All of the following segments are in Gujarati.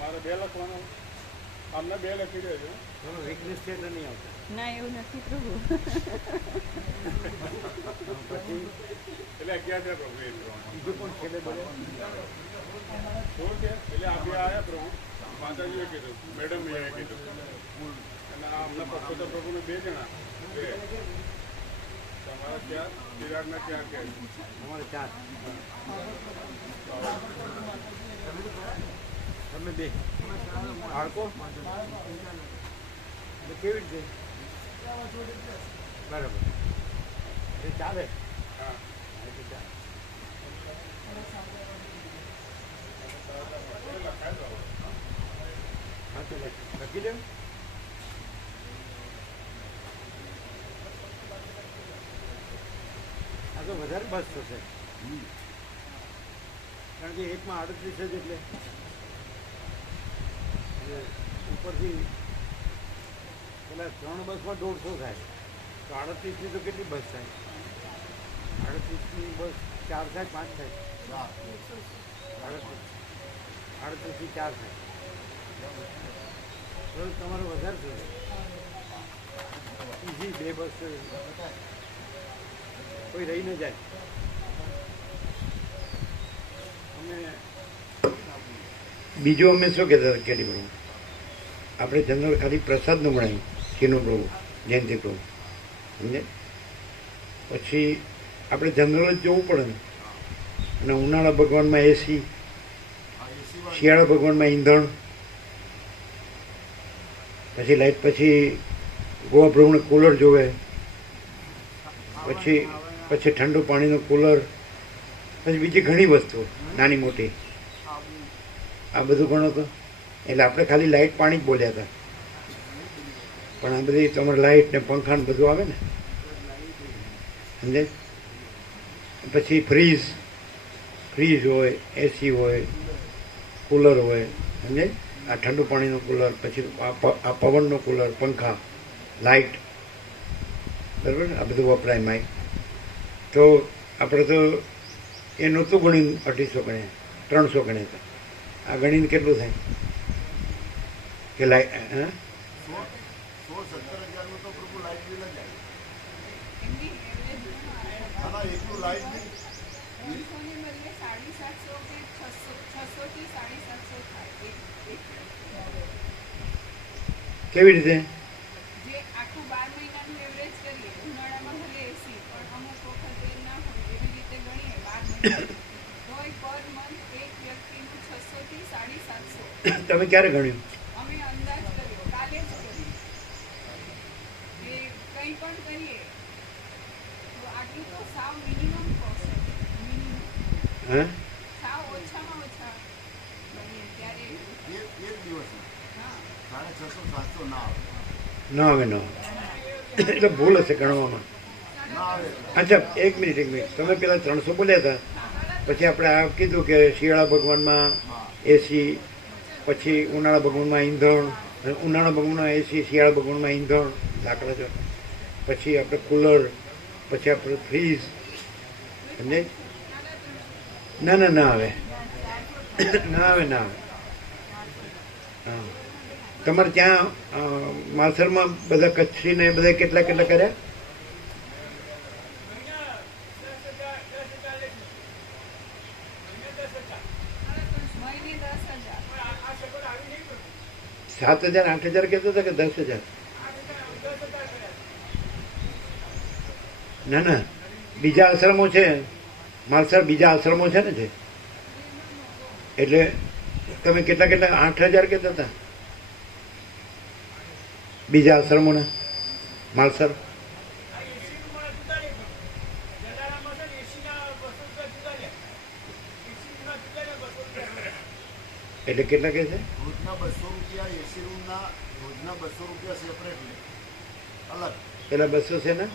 તમારે 2 લખવાનું, અમને 2 લખી દેજો. વીકનેસ છે એટલે નહીં આવતા. ના એવું નથી પ્રભુ. પછી એટલે 11 છે પ્રભુ. એ બીજું પણ છેલ્લે બોલે 16 છે. એટલે આ 2 આવ્યા પ્રભુ. માતાજીએ કીધું, મેડમે કીધું. અને આ અમને પક્ષોતર પ્રભુને 2 જણા. 2 તમારા ત્યાં ચિરાગના ત્યાં કે અમારે 4. તમે 2 બાળકો એટલે કેવી રીતે બરાબર એ ચાલે. હા. એટલે ચાલે. હા તો લખી દઉં. આ તો વધારે બસ થશે કારણ કે એકમાં 38 જ એટલે ઉપરથી પેલા 3 બસમાં 150 થાય તો 38ની તો કેટલી બસ થાય? 38ની બસ 4 થાય 5 થાય 38થી 4 થાય તો તમારે વધારે થશે. ઇઝી 2 બસ કોઈ રહી ન જાય. અમે બીજું અમે શું કહેતા હતા કેલી પ્રભુ આપણે જનરલ ખાલી પ્રસાદનું ભણાવ્યું શીનો પ્રભુ જયંતિ પ્રભુ સમજે. પછી આપણે જનરલ જ જોવું પડે ને. અને ઉનાળા ભગવાનમાં એસી, શિયાળા ભગવાનમાં ઈંધણ, પછી લાઈટ, પછી ગોવા પ્રભુને કુલર જોવે, પછી ઠંડુ પાણીનું કુલર, પછી બીજી ઘણી વસ્તુઓ નાની મોટી આ બધું ગણો તો. એટલે આપણે ખાલી લાઇટ પાણી જ બોલ્યા હતા પણ આ બધી તમારે લાઇટ ને પંખા ને બધું આવે ને સમજે. પછી ફ્રીજ હોય, એસી હોય, કુલર હોય સમજે. આ ઠંડુ પાણીનું કુલર, પછી આ પવનનો કુલર, પંખા, લાઇટ, બરાબર ને આ બધું વપરાય માય. તો આપણે તો એ નહોતું ગણીને 250 ગણ્યા, 300 ગણ્યા હતા. આ ગણીને કેટલું થાય કે લાઈટ? હા 16-17 હજારનું તો પ્રભુ લાઇટ બિલ જ આવે. એકલું લાઇટ બિલ કેવી રીતે? તમે ક્યારે ગણ્યું? અમે અંદાજ કર્યો, કાલે જ કર્યું કે કંઈ પણ કરીએ તો આટલું તો સાવ મિનિમમ કોસ્ટ, મિનિમમ હા સાવ ઓછામાં ઓછા કરીએ ત્યારે. એક દિવસમાં હા 650-700 ના આવે. ન આવે ન આવે એટલે ભૂલ હશે ગણવામાં. ના આવે. અચ્છા એક મિનિટ તમે પેલા 300 બોલ્યા હતા, પછી આપણે આ કીધું કે શિયાળા ભગવાનમાં એસી, પછી ઉનાળા ભગવાનમાં ઈંધણ, ઉનાળા ભગવાનમાં એસી, શિયાળા ભગવાનમાં ઈંધણ લાકડા જો, પછી આપણે કુલર, પછી આપણે ફ્રીજ સમજે. ના ના ના આવે ના આવે ના આવે. હા તમારે ત્યાં માલસરમાં બધા કચ્છી ને બધા કેટલા કર્યા? મહિને 10,000. 7,000 8,000 કહેતા હતા કે 10,000? ના ના બીજા આશ્રમો છે માલસર, બીજા આશ્રમો છે ને છે એટલે તમે કેટલા 8,000 કહેતા હતા બીજા આશ્રમોના માલસર? એટલે કેટલા કહે છે? રોજના 200 રૂપિયા એસી રૂમના, રોજના 200 રૂપિયા સેપરેટલી અલગ. પેલા 200 છે ને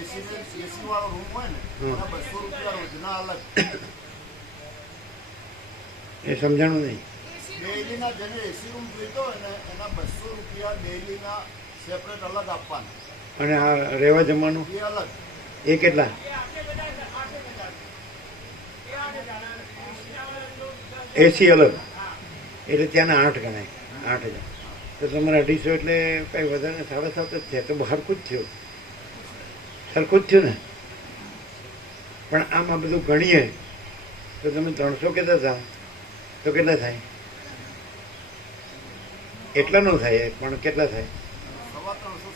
એસી વાળો રૂમ હોય ને એના 200 રૂપિયા રોજના અલગ. એ સમજાણું નહીં. ડેઈલીના જેને એસી રૂમ જોઈતો હોય ને એના 200 રૂપિયા ડેઈલીના સેપરેટ અલગ આપવાના. અને આ રહેવા જમવાનું એ અલગ. એ કેટલા? એસી અલગ, એટલે ત્યાંના 8 ગણાય, 8,000. તો તમારે 250 એટલે કંઈ વધારે 7.5 જ છે, તો સરખું જ થયું, સરખું જ થયું ને. પણ આમ આ બધું ગણીએ તો તમે 300 કહેતા હતા તો કેટલા થાય? એટલા નો થાય પણ કેટલા થાય? 350,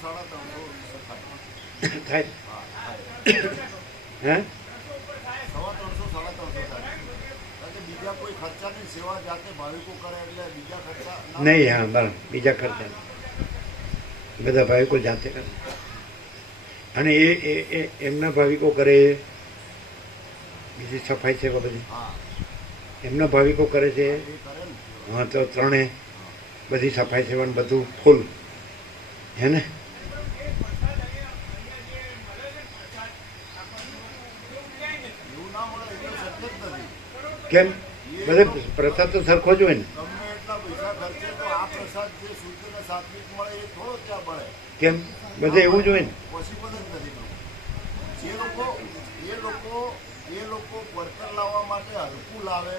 350 થાય હે? 350, 350 થાય. કારણ કે બીજા કોઈ ખર્ચાની સેવા જાતે ભાવિકો કરે એટલે બીજા ખર્ચા નહીં. હા બરાબર, બીજા ખર્ચા બધા ભાવિકો જાતે કરે. અને એ એમના ભાવિકો કરે, બીજી સફાઈ સેવા બધી હા એમના ભાવિકો કરે છે. એ કરે ને. હા તો ત્રણે બધી સફાઈ સેવાનું બધું ફૂલ હે ને. એવું ના મળે એટલે શક્ય જ નથી. કેમ? બધે પ્રસાદ તો સરખો જ હોય ને. ગમે એટલા પૈસા ખર્ચે તો આ પ્રસાદ જે શુદ્ધ ને સાત્વિક મળે એ થોડો ત્યાં મળે. કેમ? બધે એવું જ હોય ને. પોસિબલ જ નથી. જે લોકો વર્તન લાવવા માટે હલકું લાવે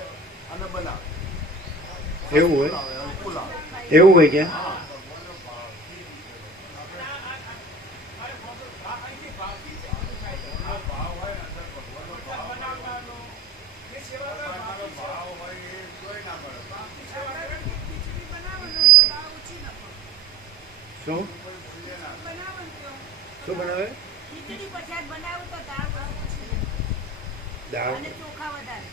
અને બનાવે. એવું હોય, લાવે હલકું લાવે. એવું હોય ક્યાં? હા શું શું બનાવે? ખીચડી પ્રસાદ બનાવું તો દાળ ઓછી, દાળ. અને ચોખા વધારે.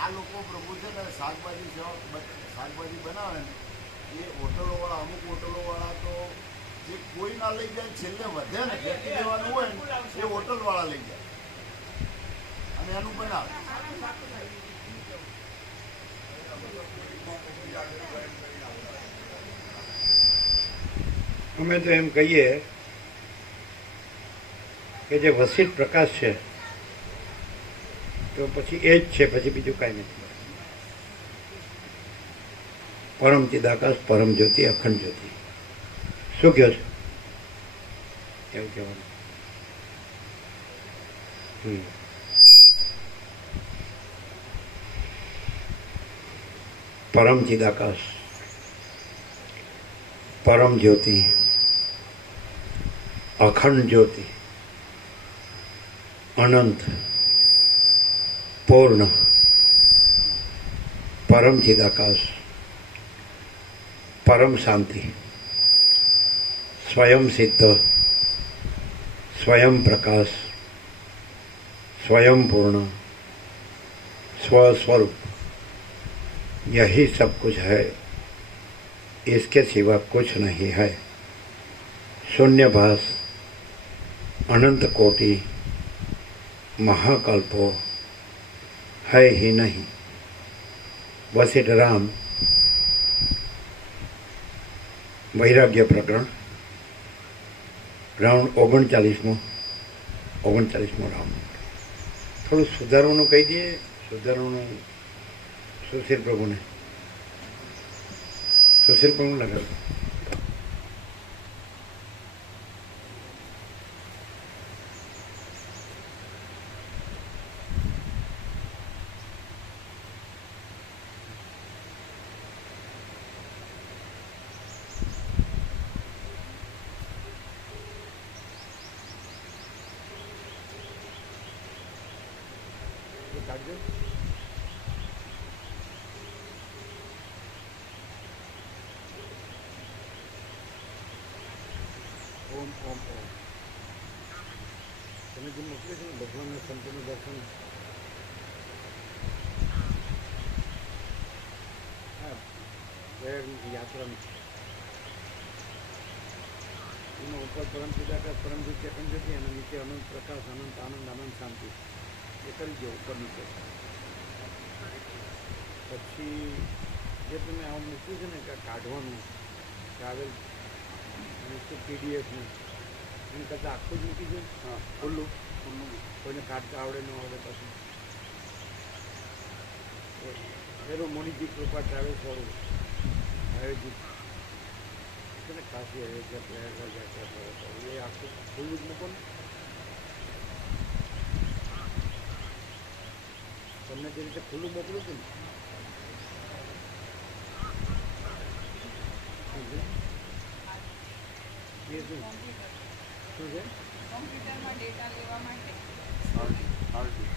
આ લોકો પ્રભુ છે ને શાકભાજી બનાવે ને એ હોટલોવાળા, અમુક હોટલોવાળા તો જે કોઈ ના લઈ જાય છેલ્લે વધે ને ફેંકી દેવાનું હોય ને એ હોટલવાળા લઈ જાય અને એનું બનાવે. અમે તો એમ કહીએ કે જે વસિત પ્રકાશ છે તો પછી એ જ છે, પછી બીજું કાંઈ નથી. પરમ ચિદાકાશ, પરમ જ્યોતિ, અખંડ જ્યોતિ. શું કહો છો? એવું કહેવાનું. પરમ ચિદાકાશ, પરમ જ્યોતિ, અખંડ જ્યોતિ, અનંત, પૂર્ણ, પરમ ચિદાકાશ, પરમ શાંતિ, स्वयं सिद्ध, स्वयं प्रकाश, स्वयं पूर्ण, स्वस्वरूप, यही सब कुछ है, इसके सिवा कुछ नहीं है. शून्यभास, अनंत कोटि, महाकल्पो है ही नहीं. वशिष्ठ राम वैराग्य प्रकरण રાઉન્ડ 39મો રાઉન્ડ. થોડું સુધારવાનું કહી દઈએ, સુધારવાનું સુશીલ પ્રભુને લગાવ્યું. કાઢજો. ઓમ ઓમ ઓમ. તમે જે મોકલે છે ને ભગવાનના સંતોનું દર્શન, હા યાત્રાનું એમાં ઉપર પરમ ચિદાકાશ, પરમ જ્યોતિ, અખંડ જ્યોતિ, અને નીચે અનંત પ્રકાશ, અનંત આનંદ, અનંત શાંતિ. એ કરી દો ઉપર નીચે. પછી જે તમે આવું મૂક્યું છે ને કે કાઢવાનું ટ્રાવેલ પીડીએફનું, એની કરતાં આખું જ મૂકી દો. હા, ખુલ્લું કોઈને કાઢતા આવડે ન આવડે પાછું. પેલું મોનીજી કૃપા ટ્રાવેલ્સ વાળું આયોજિત છે ને, કાશી અયોધ્યા પ્રયાગરાજ યાત્રા પ્રયાસ, એ આખું ખુલ્લું જ મૂકો ને. તમને જે રીતે ખુલ્લું મોકલું છું ને શું છે? કોમ્પ્યુટરમાં ડેટા લેવા માટે હાર્ડી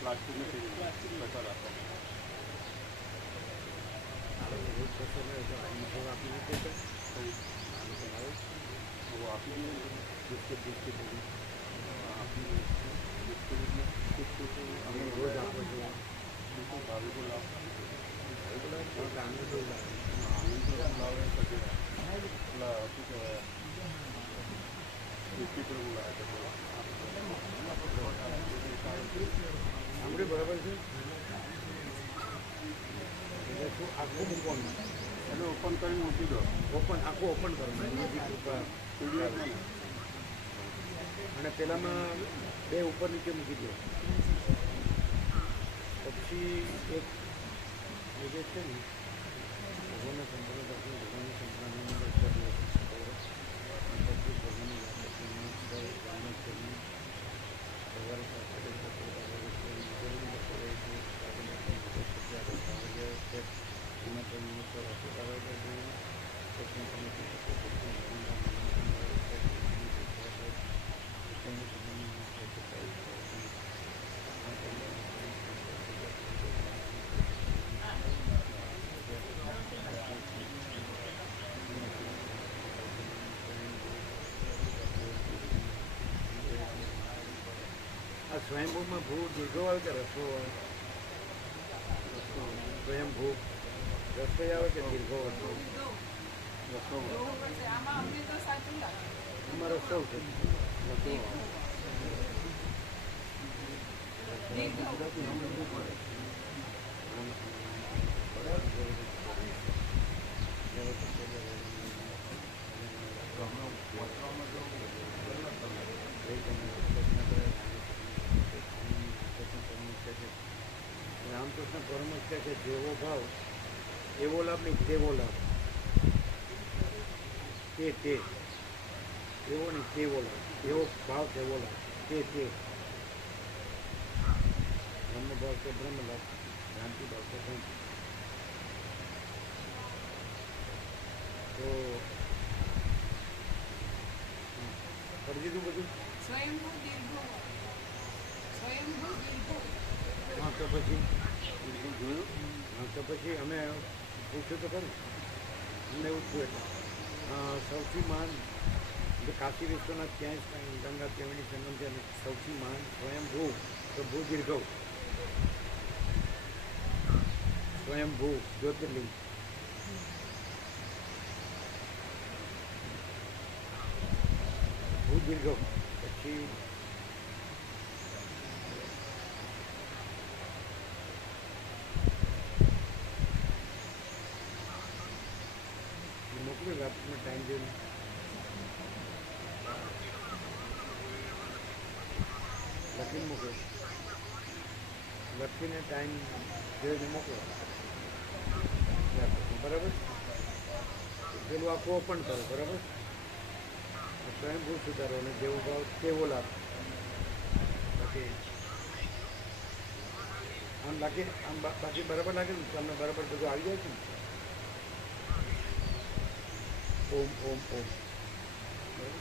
પ્લાસ્ટિકની થેલી પૈસા રાખો वो आप ही बिस्किट बिस्किट અમે રોજ આપો છો. भाभी को लाभ बिस्किट बोला સાંભળ્યું બરાબર છે? એટલે શું આખું મૂકવાનું, એને ઓપન કરીને મૂકી દો ઓપન આખું ઓપન કરવાનું એની કૃપા. અને પેલામાં બે ઉપર નીચે મૂકી દો. પછી એક જે છે ને ભગવાનના સંપ્રદાય ભગવાનની સંપ્રદાયની આ સ્વયંભૂમાં ભૂ દીર્ઘો આવે કે રસો આવે? સ્વયંભૂ રસોઈ આવે કે દીર્ઘો રસો? જોવું પડશે. આમાં અમને તો સાચું લાગે. એમાં રસો છે. રામકૃષ્ણ પરમહંસ કહે છે જેવો ભાવ એવો લાભ નહીં, તેવો લાભ. તે એવો નહીં, તેવો લાભ. એવો ભાવ તેવો લાભ. તે બ્રહ્મ ભાવ તો બ્રહ્મ લાભ, ભ્રાંતિ ભાવ તો ભ્રાંતિ. તો કરી દીધું બધું? સ્વયંભૂ દીર્ઘો સ્વયંભૂ દીર્ઘો હા તો પછી જોયું તો પછી અમે પૂછ્યું તો ખરું, અમને એવું થયું. એટલે સૌથી મહાન જે કાશી વિશ્વનાથ ક્યાંય ગંગા ત્રિવેણી સંગમ છે અને સૌથી મહાન સ્વયંભૂ તો ભૂ દીર્ઘવ, સ્વયંભૂ જ્યોતિર્લિંગ. ભૂ દીર્ઘવ પછી મોકલ્યું રાતનો ટાઈમ જોઈને લખીને મોકલો, લખીને ટાઈમ જોઈને મોકલો. બરાબર? પેલું આખું ઓપન કરો. બરાબર? સ્વયંભૂ સુધારો અને જેવો ભાવ તેવો લાભ. બાકી આમ લાગે, આમ બાકી બરાબર લાગે ને તમને? બરાબર બધું આવી જાય છે ને? ઓમ ઓમ ઓમ. બરાબર?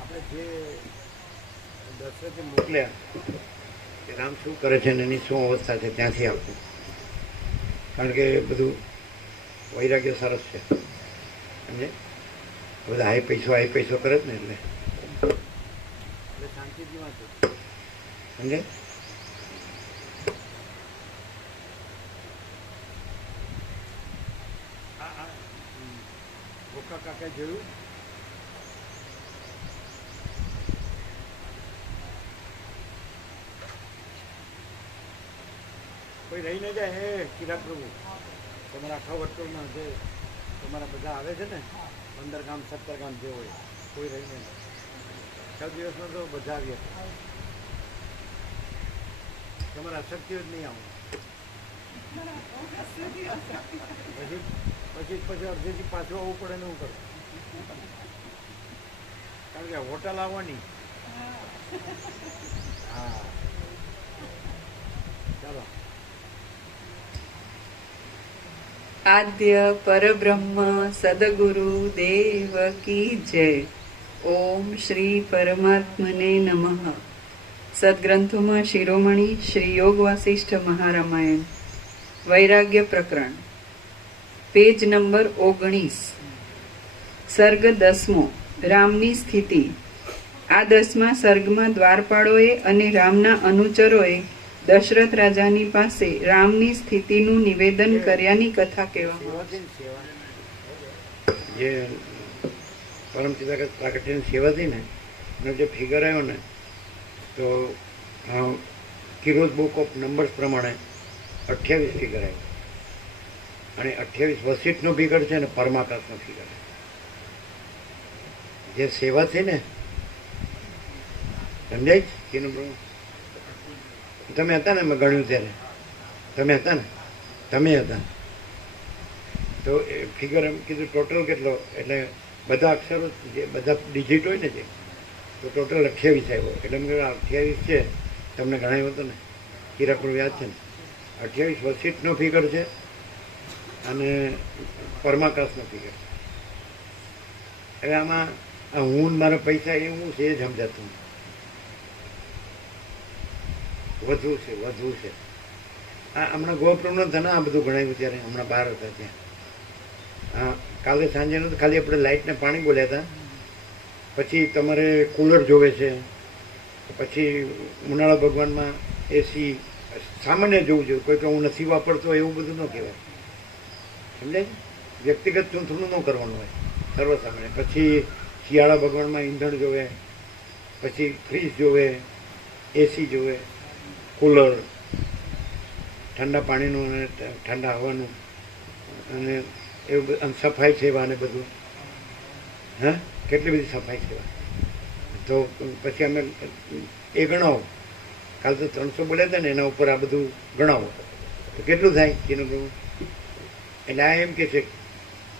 આપણે જે દશરથે મોકલ્યા કે રામ શું કરે છે અને એની શું અવસ્થા છે ત્યાંથી આવતું, કારણ કે બધું વૈરાગ્ય સરસ છે. સમજે? બધા હાઈ પૈસો કરે જ ને એટલે શાંતિથી વાંચો. સમજે? ગોકા કાકા જોયું? કોઈ રહી ન જાય. હે કિરાત પ્રભુ, તમારા આખા વર્તુળમાં જે તમારા બધા આવે છે ને 15 ગામ 17 ગામ જે હોય, કોઈ રહી ન જાય. 6 દિવસમાં તો બધા આવ્યા. તમારા અશક્તિઓ જ નહીં આવું. પછી અડધેથી પાછું આવવું પડે ને એવું કરું, કારણ કે હોટલ આવવાની. હા, ચાલો. આદ્ય પરબ્રહ્મ સદગુરુ દેવ કી જય. ઓમ શ્રી પરમાત્મને નમઃ. સદગ્રંથોમાં શિરોમણી શ્રી યોગ વાસિષ્ઠ મહારામાયણ, વૈરાગ્ય પ્રકરણ, પેજ નંબર 19, સર્ગ 10મો, રામની સ્થિતિ. આ 10મા સર્ગમાં દ્વારપાળોએ અને રામના અનુચરોએ દશરથ રાજાની પાસે રામની સ્થિતિનું નિવેદન કર્યાની કથા કહેવામાં. જે પરમ ચિદાકાશ પ્રાકટ્યની સેવાથી ને એનો જે ફિગર આવ્યો ને, તો કિરોઝ બુક ઓફ નંબર્સ પ્રમાણે 28 ફિગર આવ્યો. અને 28 વસિષ્ઠનો ફિગર છે ને પરમાકાશનો ફિગર. જે સેવા થઈ ને, સમજાય છે? તમે હતા ને, મેં ગણ્યું ત્યારે તમે હતા ને, તમે હતા તો એ ફિગર એમ કીધું ટોટલ કેટલો, એટલે બધા અક્ષરો જે બધા ડિજિટ હોય ને, જે તો ટોટલ 28 આવ્યો. એટલે મેં કહ્યું 28 છે, તમને ગણાયો હતો ને, કિરાપુર યાદ છે ને. 28 વસિષ્ઠનો ફિગર છે અને પરમાકાશનો ફિગર છે. હવે આમાં આ હું ને મારા પૈસા એ હું છે એ જ સમજાતું. વધુ છે, વધુ છે. આ હમણાં ગોપ્રમનો ધન આ બધું ગણાવ્યું ત્યારે, હમણાં બહાર હતા ત્યાં. હા, કાલે સાંજેનું તો ખાલી આપણે લાઇટને પાણી બોલ્યા હતા. પછી તમારે કુલર જોવે છે, પછી ઉનાળા ભગવાનમાં એસી સામાન્ય જોવું જોઈએ. કોઈ કે હું નથી વાપરતો એવું બધું ન કહેવાય, સમજાય? વ્યક્તિગત ચૂંથણું ન કરવાનું હોય, સર્વસામાન્ય. પછી શિયાળા ભગવાનમાં ઈંધણ જોવે, પછી ફ્રીજ જોવે, એસી જોવે, કુલર, ઠંડા પાણીનું અને ઠંડા હવાનું, અને એવું બધું, સફાઈ સેવા અને બધું. હા, કેટલી બધી સફાઈ સેવા. તો પછી અમે એ ગણાવો. કાલ તો 300 બોલ્યા હતા ને, એના ઉપર આ બધું ગણાવો તો કેટલું થાય એનું પ્રભુ? એટલે આ એમ કે છે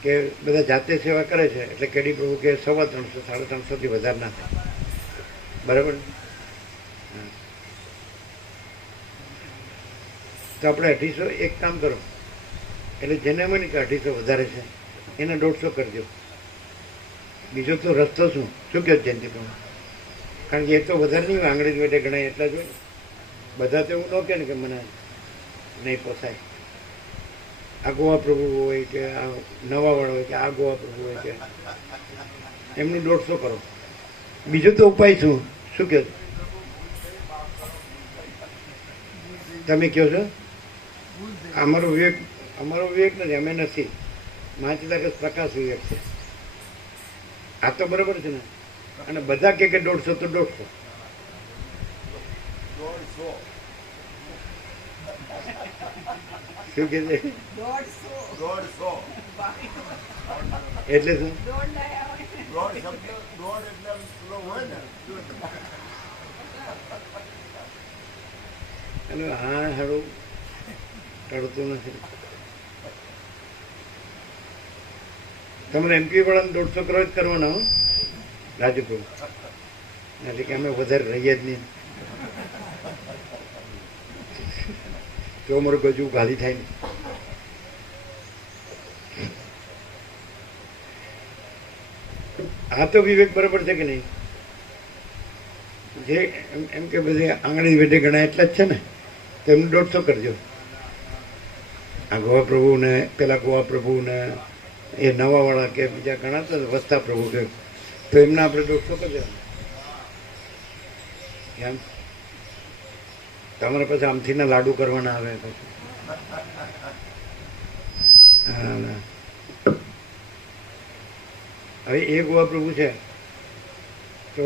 કે બધા જાતે સેવા કરે છે, એટલે કેડી પ્રભુ કે 350, 350થી વધારે ના થાય. બરાબર? તો આપણે 250, એક કામ કરો, એટલે જેને મને કે 250 વધારે છે એને 150 કરજો. બીજો તો રસ્તો શું કહો જયંતિ પ્રભુ? કારણ કે એ તો વધારે નહીં હોય, આંગળી વેટે ગણાય એટલા જ હોય. બધા તો એવું ન કહે ને કે મને નહીં પોસાય. આ ગોવા પ્રભુ હોય કે આ નવાવાળા હોય કે આ ગોવા પ્રભુ હોય કે એમનું 150 કરો. બીજો તો ઉપાય શું કહો તમે કહો છો? અમારો વિવેક નથી, અમે નથી. મહાચિદાકાશ પ્રકાશ વિવેક છે. આ તો બરોબર છે ને. અને બધા કે 150 તો 150. શું કે છે? 150. એટલે શું? અને હા હારું ટળતું નથી. તમારે એમપી વાળાને 150 કરો જ કરવાના હો રાજુભાઈ. એટલે કે અમે વધારે રહીએ જ નહીં. તો અમારું ગજુ ગાલી થાય ને. આ તો વિવેક બરાબર છે કે નહીં? જે એમ કે બધી આંગળી વેઢે ગણાય એટલા જ છે ને, તો એમને 150 કરજો. આ ગોવા પ્રભુ ને પેલા ગોવા પ્રભુ ને એ નવાવાળા કે બીજા ગણાતા વસ્તા પ્રભુ કે, તો એમને આપણે 150 કરી દેવાના. એમ તમારે પછી આમથી ના લાડુ કરવાના આવે પછી. હવે એ ગોવા પ્રભુ છે તો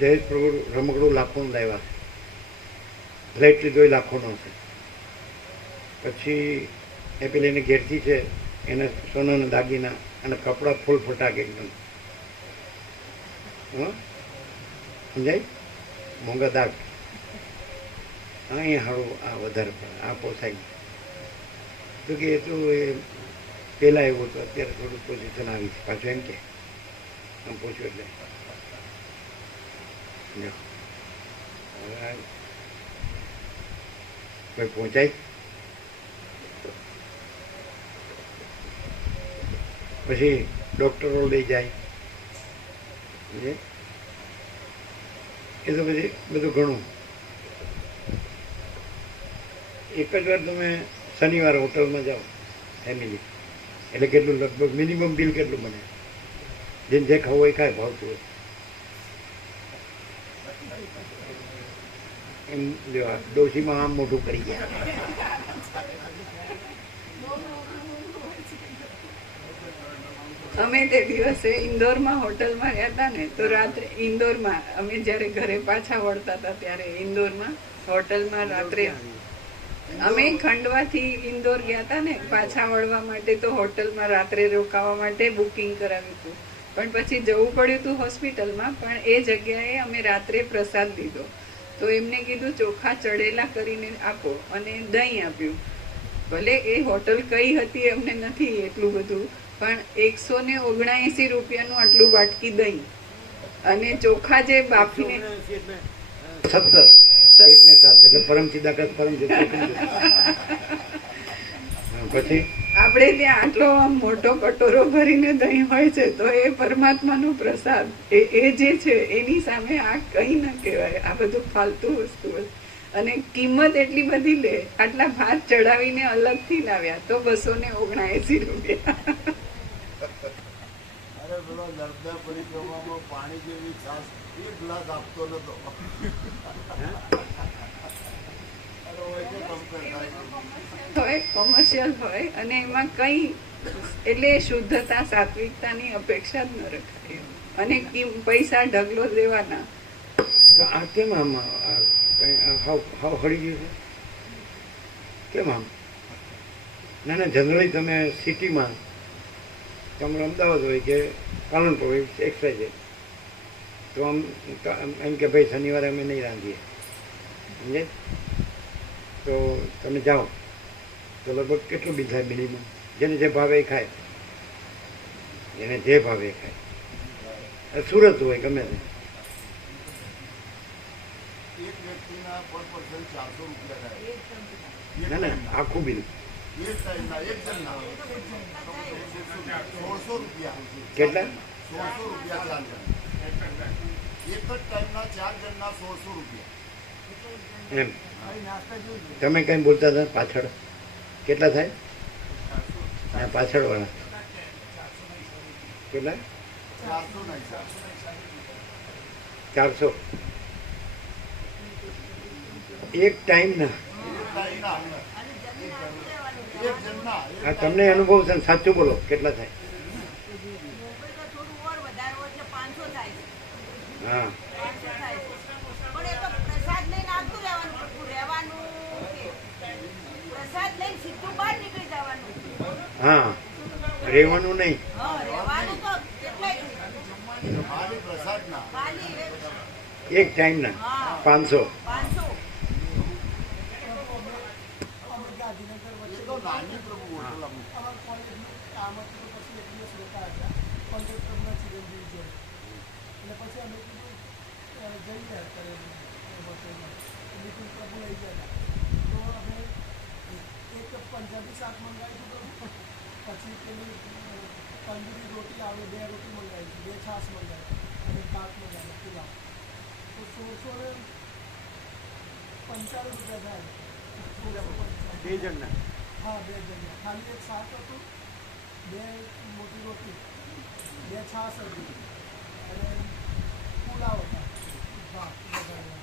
જયેશ પ્રભુ રમકડું લાખોનું લાવ્યા છે. ફ્લેટ લીધો એ લાખોનો હશે. પછી એ પેલી એની ઘેરથી છે એને સોનાના દાગીના અને કપડાં ફૂલ ફટાક એકદમ. સમજાય? મોંઘા દાગ. અહીંયા હારું આ વધારે પડે, આ પોસાય. તો કે એ તો એ પહેલાં એવું હતું, અત્યારે થોડું પોઝિશન આવી છે પાછું, એમ કે આમ પૂછ્યું એટલે જો. હવે કોઈ પહોંચાય પછી ડૉક્ટરો લઈ જાય, સમજે? એ તો પછી બધું ઘણું. એક જ વાર તમે શનિવારે હોટલમાં જાઓ ફેમિલી, એટલે કેટલું લગભગ મિનિમમ બિલ કેટલું બને? જેને જે ખાવું હોય ખાય, ભાવતું હોય એમ. જો આ ડોશીમાં આમ મોઢું કરી ગયા. અમે તે દિવસે ઇન્દોરમાં હોટલમાં રહ્યા હતા ને, તો રાત્રે ઇન્દોરમાં અમે જ્યારે ઘરે પાછા વળતા હતા ત્યારે ઇન્દોરમાં હોટલમાં રાત્રે અમે ખંડવાથી ઇન્દોર ગયા હતા ને પાછા વળવા માટે, તો હોટલમાં રાત્રે રોકાવા માટે બુકિંગ કરાવ્યું હતું. પણ પછી જવું પડ્યું હતું હોસ્પિટલમાં, પણ એ જગ્યાએ અમે રાત્રે પ્રસાદ લીધો. તો એમને કીધું ચોખા ચડેલા કરીને આપો, અને દહીં આપ્યું. ભલે એ હોટલ કઈ હતી અમને નથી એટલું બધું, પણ 179 રૂપિયાનું આટલું વાટકી દહીં અને ચોખા જે બાફીને 17 1 ને 7 એટલે પરમચિદાકાશ પરમજ્યોત. પછી આપણે ત્યાં આટલો આમ મોટો કટોરો ભરીને દહીં હોય છે, તો એ પરમાત્માનો પ્રસાદ એ જે છે એની સામે આ કઈ ન કહેવાય. આ બધું ફાલતુ વસ્તુ. અને કિંમત એટલી બધી લે, આટલા ભાત ચડાવીને અલગથી લાવ્યા તો 279 રૂપિયા. અરે પેલો નર્મદા પરિક્રમામાં પાણી જેવી છાસ એક ગ્લાસ આપતો નતો. અરે હોય કે compare થાય. હોય કોમર્શિયલ હોય, અને એમાં કઈ એટલે શુદ્ધતા સાત્વિકતાની અપેક્ષા જ ન રખાય. અને પૈસા ઢગલો દેવાના. તો આ કેમ આમ હાવ હળી ગયું છે? કેમ આમ? ના ના, જનરલી તમે સિટીમાં, તમારે અમદાવાદ હોય કે પાલનપુર હોય, એક્સાઇઝ, તો આમ એમ કે ભાઈ શનિવારે અમે નહીં રાંધીએ, સમજે? તો તમે જાઓ તો લગભગ કેટલું બિલ થાય મિનિમમ? જેને જે ભાવે એ ખાય, જેને જે ભાવે એ ખાય. સુરત હોય ગમે તે, એક વ્યક્તિના પર પર્સન 400 રૂપિયા થાય. ના ના, આખું બિલ એક ટાઈમના એક જણના 1600 રૂપિયા. કેટલા? 1600 રૂપિયા 4 જણ. એક જ ટાઈમના 4 જણના 1600 રૂપિયા. એમ તમે કઈ બોલતા હતા પાછળ? કેટલા થાય? હા, પાછળ વાળા કેટલા? 400 ના હિસાબ. 400 એક ટાઈમના. એક જણના આ તમને અનુભવ છે ને, સાચું બોલો, કેટલા થાય? હા, હા, રહેવાનું નહીં. ખાલી પ્રસાદના એક ટાઈમના 500. એ તો નાની પ્રભુ હોટલ અમુક. પંજાબી શાક મંગાવ્યું હતું, પછી પેલી તંદૂરી રોટી આવે, 2 રોટી મંગાવી, 2 છાશ મંગાવી અને ભાત મંગાવ્યું પુલાવ. તો 1695 રૂપિયા થાય. 2 જણના? હા, 2 જણના. ખાલી એક શાક હતું, 2 મોટી રોટી, 2 છાશ હતી અને પુલાવ હતા, ભાત વઘારેલા.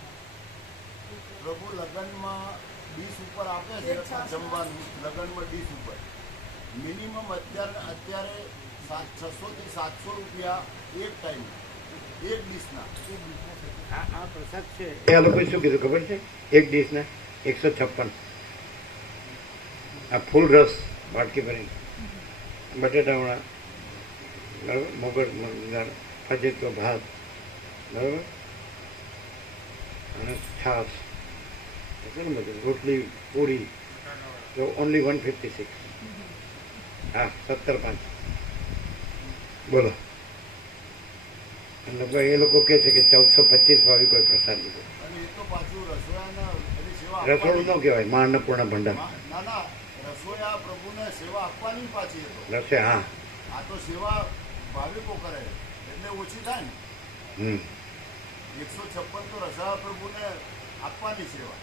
પ્રભુ લગ્નમાં ડીશ ઉપર આપે છે જમવાનું. લગ્નમાં ડીશ ઉપર મિનિમમ અત્યારે 600 થી 700 રૂપિયા એક ટાઈમ, એક ડીશના. આ પ્રસાદ છે એ આ લોકોએ શું કીધું ખબર છે? એક ડીશના 156. આ ફૂલ રસ વાટકી ભરીને, બટેટાવાળા, બરાબર, મગર ફજેતો ભાત, બરાબર, અને છાશ, રોટલી પૂરી, તો ઓનલી 156. હા 17/5 બોલો. એ લોકો કહે છે કે 1425 વાળી કોઈ પ્રસાદ લીધો. અને એ તો પાછું રસોયાના એની સેવા રસોડું આપવાની. ન કહેવાય, મા અન્નપૂર્ણા ભંડાર. ના ના, રસોયા પ્રભુને સેવા આપવાની પાછી એ તો. રસે હા. આ તો સેવા ભાવિકો કરે એટલે ઓછી થાય ને. હમ 156 તો રસોયા પ્રભુને આપવાની સેવા.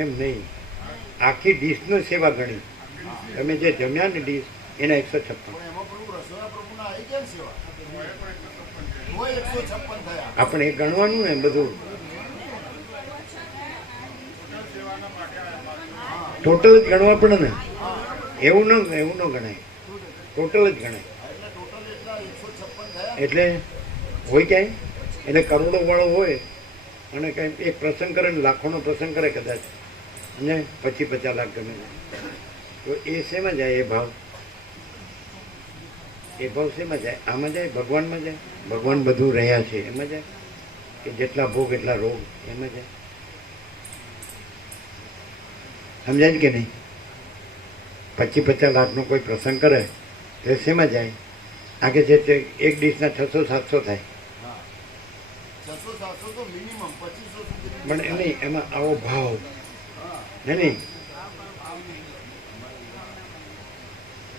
એમ નહીં, આખી ડીશનો સેવા ગણી. તમે જે જમ્યા ને ડીશ એના 156. પણ એમાં પેલું રસોયા પ્રભુના આવી કેમ સેવા? તો 156 થયા. આપણે એ ગણવાનું ને બધું, ટોટલ જ ગણવા પડે ને. એવું ન ગણાય, ટોટલ જ ગણાય. એટલે ટોટલ એટલા 156 થયા. એટલે હોય ક્યાંય, એટલે કરોડો વાળો હોય અને કંઈ એક પ્રસંગ કરે ને લાખોનો પ્રસંગ કરે કદાચ, અને પછી 50 લાખ ગમે તો એ શેમાં જાય? એ ભાવ શેમાં જાય? આમાં જાય, ભગવાનમાં જાય. ભગવાન બધું રહ્યા છે એમાં જાય, કે જેટલા ભોગ એટલા રોગ એમાં જાય. સમજાય કે નહીં? 50 લાખનો કોઈ પ્રસંગ કરે તો એ શેમાં જાય? આગે છે તે એક ડીશના 600-700 થાય. 600-700 તો મિનિમમ 2500 સુધી. પણ એ નહીં, એમાં આવો ભાવ નહીં,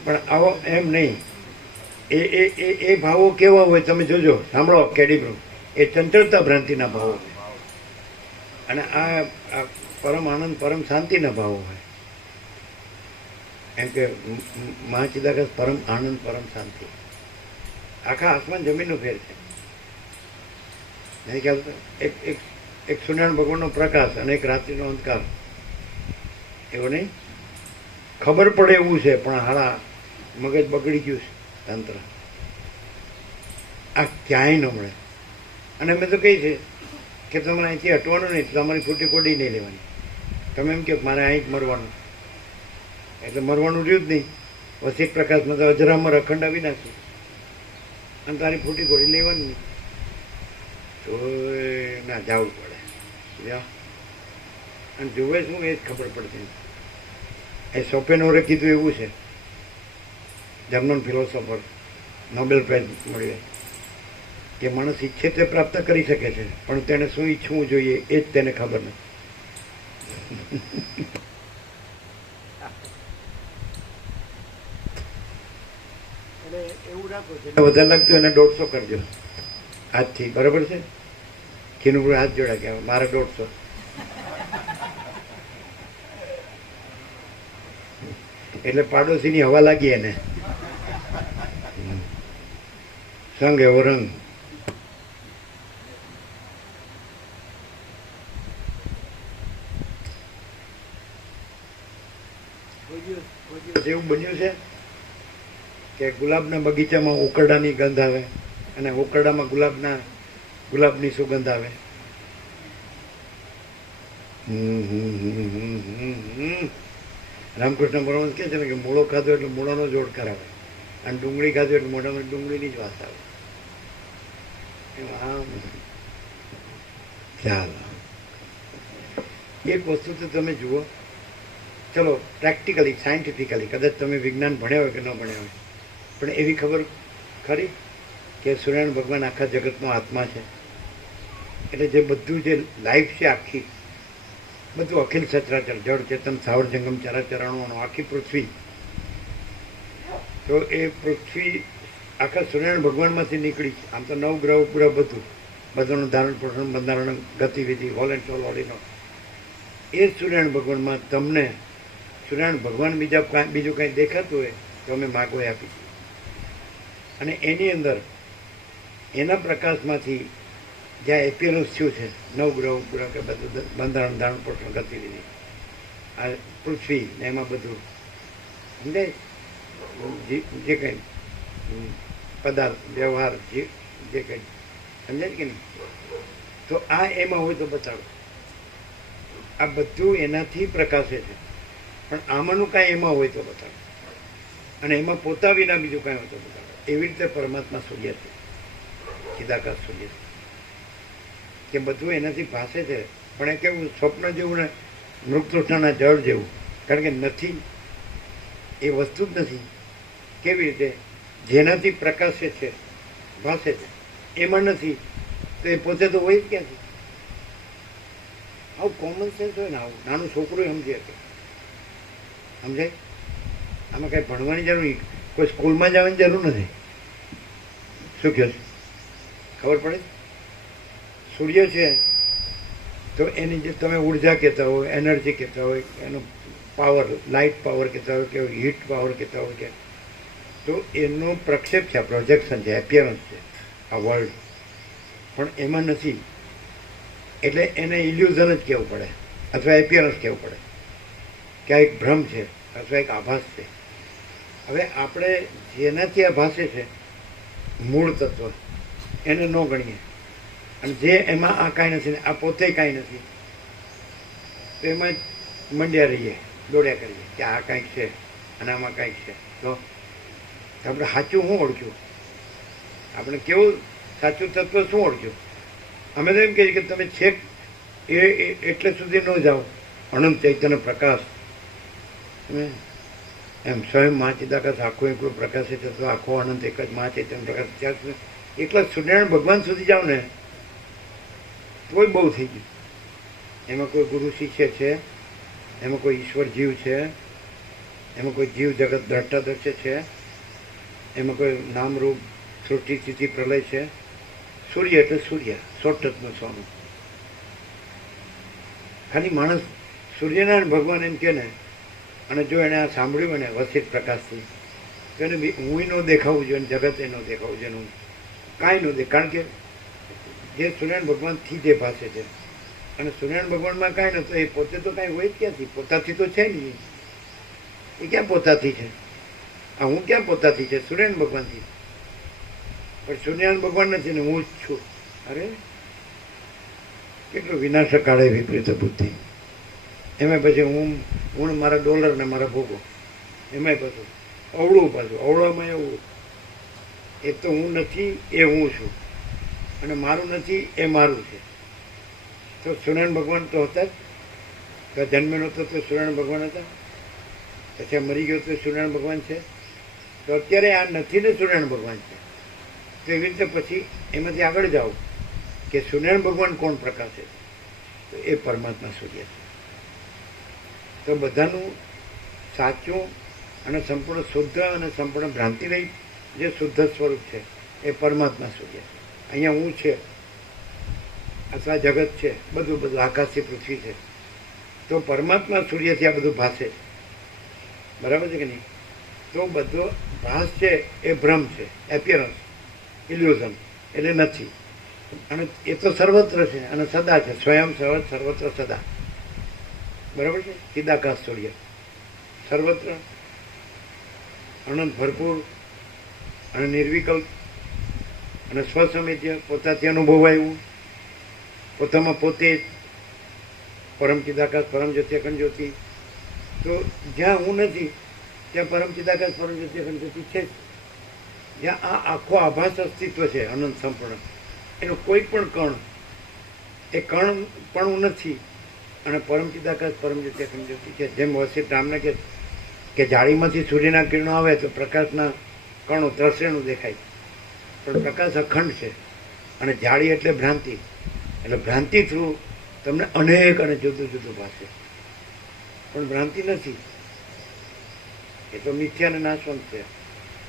પણ આવો એમ નહીં. એ ભાવો કેવા હોય તમે જોજો, સાંભળો કેડીબ્રો, એ ચંચળતા ભ્રાંતિના ભાવો હોય, અને આ પરમ આનંદ પરમ શાંતિના ભાવો હોય. એમ કે મહાચિદાકાશ પરમ આનંદ પરમ શાંતિ, આખા આસમાન જમીનનો ફેર છે. નહીં ખ્યાલ? એક સૂર્યનારાયણ ભગવાનનો પ્રકાશ અને એક રાત્રિનો અંધકાર, એવું નહીં? ખબર પડે એવું છે, પણ હાલા મગજ બગડી ગયું છે તંત્ર. આ ક્યાંય ન મળે. અને અમે તો કહી છે કે તમારે અહીંથી હટવાનું નહીં, તમારી ફૂટી કોડી નહીં લેવાની. તમે એમ કહો મારે અહીં જ મરવાનું, એટલે મરવાનું રહ્યું જ નહીં. વસિક પ્રકાશમાં તો અજરામર અખંડ આવી નાખ્યું, અને તારી ફૂટી કોડી લેવાની નહીં. તો ના જવું પડે. અને જોવે શું એ જ ખબર પડતી. એ શોપેનહોરે કીધું એવું છે, જર્મન ફિલોસોફર, નોબેલ પ્રાઇઝ મળ્યો, કે માણસ ઈચ્છે તે પ્રાપ્ત કરી શકે છે, પણ તેને શું ઈચ્છવું જોઈએ એ જ તેને ખબર નથી. વધારે લાગતું એને 150 કરજો આજથી, બરાબર છે? ખીનું હાથ જોડા કે મારે 150. એટલે પાડોશીની હવા લાગી એને. સંગ એવો રંગ. એવું બન્યું છે કે ગુલાબના બગીચામાં ઉકરડાની ગંધ આવે, અને ઉકરડામાં ગુલાબની સુગંધ આવે. રામકૃષ્ણ પરમહંસ કહે છે ને કે મૂળો ખાધો એટલે મૂળાનો જોડ કરાવે, અને ડુંગળી ખાધો એટલે મોઢામાં ડુંગળીની જ વાત આવે. આમ ચાલો એક વસ્તુ તો તમે જુઓ, ચલો પ્રેક્ટિકલી સાયન્ટિફિકલી, કદાચ તમે વિજ્ઞાન ભણ્યા હોય કે ન ભણ્યા હોય, પણ એવી ખબર ખરી કે સૂર્યનારાયણ ભગવાન આખા જગતનો આત્મા છે. એટલે જે બધું જે લાઈફ છે આખી, બધું અખિલ સચરાચર, જળ ચેતન સ્થાવર જંગમ ચરાચરણોનો આખી પૃથ્વી, તો એ પૃથ્વી આખા સૂર્યનારાયણ ભગવાનમાંથી નીકળી. આમ તો 9 ગ્રહ ઉપગ્રહ બધાનું ધારણ પોષણ બંધારણ ગતિવિધિ હોલ એન્ડ સોલ ઓડીનો એ સૂર્યનારાયણ ભગવાનમાં તમને સૂર્યનારાયણ ભગવાન બીજું કાંઈ દેખાતું હોય તો અમે માગો આપી દઈએ. અને એની અંદર એના પ્રકાશમાંથી જ્યાં એપિયરન્સ થયું છે 9 ગ્રહ ઉપગ્રહ કે બધું બંધારણ ધારણ પોષણ ગતિવિધિ, આ પૃથ્વી ને એમાં બધું સમજાય, જે કંઈ પદાર્થ વ્યવહાર જે કંઈ સમજાય કે નહીં? તો આ એમાં હોય તો બતાવો. આ બધું એનાથી પ્રકાશે છે, પણ આમાંનું કાંઈ એમાં હોય તો બતાવો, અને એમાં પોતા વિના બીજું કાંઈ હોય તો બતાવો. એવી રીતે પરમાત્મા સૂર્ય છે, ચિદાકાશ સૂર્ય છે, કે બધું એનાથી ભાસે છે. પણ એ કેવું સ્વપ્ન જેવું ને મૃગતૃષ્ણના જળ જેવું, કારણ કે નથી, એ વસ્તુ જ નથી. કેવી રીતે? જેનાથી પ્રકાશે છે, ભાસે છે, એમાં નથી તો એ પોતે તો હોય જ ક્યાંથી? આવું કોમન સેન્સ હોય ને, આવું નાનું છોકરું સમજી શકે. સમજાય? આમાં કઈ ભણવાની જરૂર નહીં, કોઈ સ્કૂલમાં જવાની જરૂર નથી. શું કહે છે? ખબર પડે? સૂર્ય છે તો એની જે તમે ઉર્જા કહેતા હોય, એનર્જી કહેતા હોય, એનો પાવર, લાઇટ પાવર કહેતા હોય કે હીટ પાવર કહેતા હોય કે, તો એનો પ્રક્ષેપ છે, પ્રોજેક્શન છે, એપિયરન્સ છે આ વર્લ્ડ. પણ એમાં નથી એટલે એને ઇલ્યુઝન જ કહેવું પડે અથવા એપિયરન્સ કહેવું પડે કે આ એક ભ્રમ છે અથવા એક આભાસ છે. હવે આપણે જેનાથી આ ભાસે છે મૂળ તત્વ એને ન ગણીએ, અને જે એમાં આ કાંઈ નથી ને આ પોતે કાંઈ નથી, તો એમાં મંડ્યા રહીએ, દોડ્યા કરીએ કે આ કાંઈક છે અને આમાં કાંઈક છે. તો આપણે સાચું શું ઓળખ્યું? આપણે કેવું સાચું તત્વ શું ઓળખ્યું? અમે તો એમ કહીએ કે તમે છેક એટલે સુધી ન જાઓ અનંત ચૈતન્ય પ્રકાશ, એમ સ્વયં મા ચિદાકાશ આખો એકલો પ્રકાશ છે તો આખો અનંત એક જ મા ચૈતન્ય પ્રકાશ, ત્યાં સુધી એકલા સૂર્યનારાયણ ભગવાન સુધી જાઓ ને તોય બહુ થઈ ગયું. એમાં કોઈ ગુરુ શિષ્ય છે, એમાં કોઈ ઈશ્વર જીવ છે, એમાં કોઈ જીવ જગત દ્રષ્ટાદર્શ છે, એમાં કોઈ નામરૂપ સૃષ્ટિ સ્થિતિ પ્રલય છે. સૂર્ય એટલે સૂર્ય, શોર્ટકટનું સોનું. ખાલી માણસ સૂર્યનારાયણ ભગવાન એમ કે ને, અને જો એને આ સાંભળ્યું હોય ને વસિત પ્રકાશથી, તો એને હું ન દેખાવું જોઈએ, જગત એ ન દેખાવું જોઈએ, હું કાંઈ ન દેખ. કારણ કે જે સૂર્યનારાયણ ભગવાનથી જે ભાષે છે, અને સૂર્યનારાયણ ભગવાનમાં કાંઈ નતું, એ પોતે તો કાંઈ હોય જ ક્યાંથી? પોતાથી તો છે નહીં. એ ક્યાં પોતાથી છે? આ હું ક્યાં પોતાથી છે? સૂર્યનારાયણ ભગવાનથી. પણ સૂર્યનારાયણ ભગવાન નથી ને હું જ છું. અરે કેટલું વિનાશક કાળે વિપરીત બુદ્ધિ. એમાં પછી હું મારા ડોલર ને મારા ભોગો, એમાંય પાછું અવળું, પાછું અવળામાં એવું. એક તો હું નથી એ હું છું, અને મારું નથી એ મારું છે. તો સૂર્યનારાયણ ભગવાન તો હતા જ, જન્મેલો હતો તો સૂર્યનારાયણ ભગવાન હતા, પછી મરી ગયો તો સૂર્યનારાયણ ભગવાન છે. તો અત્યારે આ નથી ને સૂર્યનારાયણ ભગવાન છે. તો એવી રીતે પછી એમાંથી આગળ જાઓ કે સૂર્યનારાયણ ભગવાન કોણ પ્રકાશે? તો એ પરમાત્મા સૂર્ય છે. તો બધાનું સાચું અને સંપૂર્ણ શુદ્ધ અને સંપૂર્ણ ભ્રાંતિ રહી જે શુદ્ધ સ્વરૂપ છે એ પરમાત્મા સૂર્ય છે. અહીંયા હું છે અથવા જગત છે, બધું આકાશથી પૃથ્વી છે, તો પરમાત્મા સૂર્યથી આ બધું ભાસે છે. બરાબર છે કે નહીં? તો બધો ભાસ છે એ ભ્રમ છે, એપિયરન્સ, ઇલ્યુઝન, એટલે નથી. અને એ તો સર્વત્ર છે અને સદા છે, સ્વયં સર્વત્ર સદા. બરાબર છે? ચિદાકાશ સૂર્ય સર્વત્ર અનંત ભરપૂર અને નિર્વિકલ્પ અને સ્વસમિત્ય, પોતાથી અનુભવાયું, પોતામાં પોતે જ પરમ ચિદાકાશ પરમ જ્યોતિ અખંડ જ્યોતિ. તો જ્યાં હું નથી ત્યાં પરમ ચિદાકાશ પરમ જ્યોતિ અખંડ જ્યોતિ છે જ. જ્યાં આ આખો આભાસ અસ્તિત્વ છે અનંત સંપૂર્ણ, એનો કોઈ પણ કણ એ કણ પણ હું નથી, અને પરમ ચિદાકાશ પરમ જ્યોતિ અખંડ જ્યોતિ છે. જેમ વસિત રામને કે જાળીમાંથી સૂર્યના કિરણો આવે તો પ્રકાશના કણો ત્રસેણું દેખાય, પણ પ્રકાશ અખંડ છે. અને જાળી એટલે ભ્રાંતિ, એટલે ભ્રાંતિ થ્રુ તમને અનેક અને જુદું જુદું ભાષે, પણ ભ્રાંતિ નથી. એ તો મિથ્યા અને નાશવંત છે,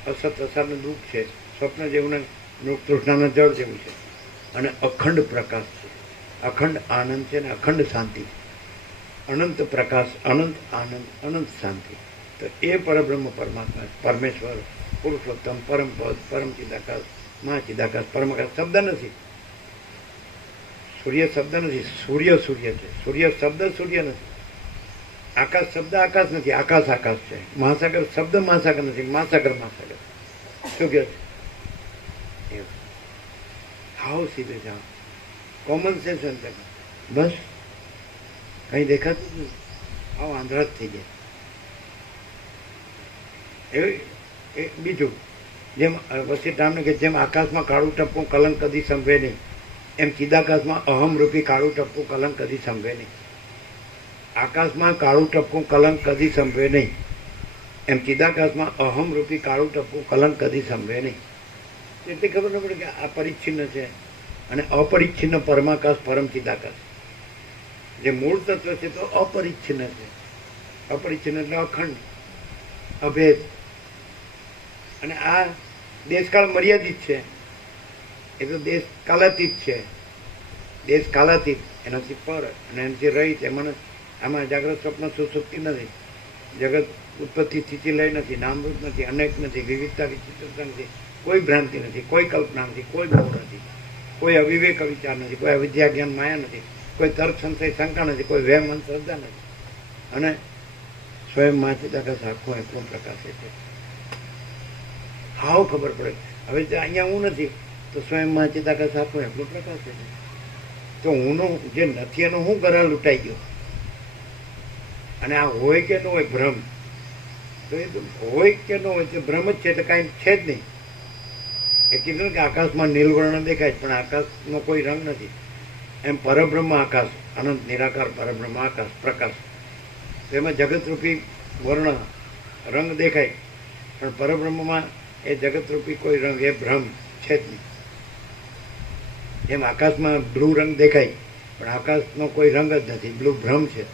અસત અસારનું દુઃખ છે, સ્વપ્ન જેવું ને તૃષ્ણાના જળ જેવું છે. અને અખંડ પ્રકાશ છે, અખંડ આનંદ છે ને અખંડ શાંતિ, અનંત પ્રકાશ, અનંત આનંદ, અનંત શાંતિ. તો એ પરબ્રહ્મ પરમાત્મા, પરમેશ્વર, પુરુષોત્તમ, પરમ પદ, પરમ ચિદાકાશ, મા ચિદાકાશ, પરમાકાશ શબ્દ નથી, સૂર્ય શબ્દ નથી, સૂર્ય સૂર્ય છે. સૂર્ય શબ્દ સૂર્ય નથી, આકાશ શબ્દ આકાશ નથી, આકાશ આકાશ છે. મહાસાગર શબ્દ મહાસાગર નથી, મહાસાગર મહાસાગર. શું કહે છે? હાવ સીધે જાઓ, કોમન સેન્સ અંતર, બસ કઈ દેખાતું જ નહીં. આવો આંધળા જ થઈ જાય. એ બીજું, જેમ વસિત રામને કે જેમ આકાશમાં કાળું ટપકું કલંક કદી સંભવે નહીં, એમ ચિદાકાશમાં અહમ રૂપી કાળું ટપકું કલંક કદી સંભવે નહીં. આકાશમાં કાળું ટપકું કલંક કદી સંભવે નહીં. એમ ચિદાકાશમાં અહમ રૂપી કાળું ટપકું કલંક કદી સંભળે નહીં. એટલી ખબર ન પડે કે આ પરિચ્છિન્ન છે અને અપરિચ્છિન્ન પરમાકાશ પરમ ચિદાકાશ. જે મૂળ તત્વ છે તો અપરિચ્છિન્ન છે. અપરિચ્છિન્ન એટલે અખંડ, અભેદ. અને આ દેશકાળ મર્યાદિત છે. એ તો દેશ કાલાતીત છે. દેશ કાલાતીત, એનાથી પર અને એનાથી રહિત. એમાં આમાં જાગ્રત સ્વપ્ન સુસુપ્તિ નથી. જગત ઉત્પત્તિ સ્થિતિ લય નથી, નામરૂપ નથી, અનેક નથી, વિવિધતા વિચિત્રતા નથી, કોઈ ભ્રાંતિ નથી, કોઈ કલ્પના નથી, કોઈ મોહ નથી, કોઈ અવિવેક વિચાર નથી, કોઈ અવિદ્યા જ્ઞાન માયા નથી, કોઈ તર્ક સંશય શંકા નથી, કોઈ વહેમ શ્રદ્ધા નથી. અને સ્વયં માચિદાકાશ આખો એટલો પ્રકાશે છે. હાવ ખબર પડે. હવે અહીંયા હું નથી તો સ્વયં માચિદાકાશ આખો એટલો પ્રકાશે છે. તો હુંનો જે નથી એનો હું ઘરે લૂંટાઈ ગયો. અને આ હોય કે ન હોય ભ્રમ, તો એ તો હોય કે ન હોય તે ભ્રમ જ છે, એટલે કાંઈ છે જ નહીં. એ કીધું કે આકાશમાં નીલવર્ણ દેખાય પણ આકાશનો કોઈ રંગ નથી. એમ પરબ્રહ્મ આકાશ, અનંત નિરાકાર પરબ્રહ્મ આકાશ પ્રકાશ, તેમાં જગતરૂપી વર્ણ રંગ દેખાય પણ પરબ્રહ્મમાં એ જગતરૂપી કોઈ રંગ, એ ભ્રમ છે જ નહીં. જેમ આકાશમાં બ્લુ રંગ દેખાય પણ આકાશનો કોઈ રંગ જ નથી, બ્લુ ભ્રમ છે.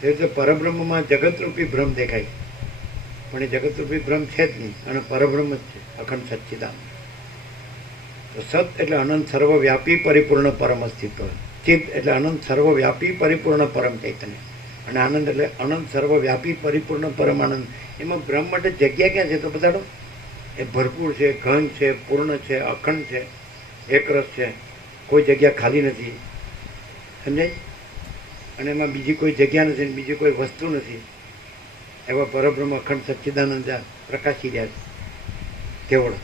તે રીતે પરબ્રહ્મમાં જગતરૂપી ભ્રમ દેખાય પણ એ જગતરૂપી ભ્રમ છે જ નહીં અને પરબ્રહ્મ જ છે, અખંડ સચ્ચિદાનંદ. તો સત એટલે અનંત સર્વવ્યાપી પરિપૂર્ણ પરમ અસ્તિત્વ. ચિત્ત એટલે અનંત સર્વવ્યાપી પરિપૂર્ણ પરમ ચૈતન્ય. અને આનંદ એટલે અનંત સર્વવ્યાપી પરિપૂર્ણ પરમ આનંદ. એમાં બ્રહ્મ માટે જગ્યા ક્યાં છે તો બતાડો. એ ભરપૂર છે, ઘન છે, પૂર્ણ છે, અખંડ છે, એકરસ છે, કોઈ જગ્યા ખાલી નથી. સમજાય? અને એમાં બીજી કોઈ જગ્યા નથી, બીજી કોઈ વસ્તુ નથી. એવા પરબ્રહ્મ અખંડ સચ્ચિદાનંદ પ્રકાશી રહ્યા છે કેવળ.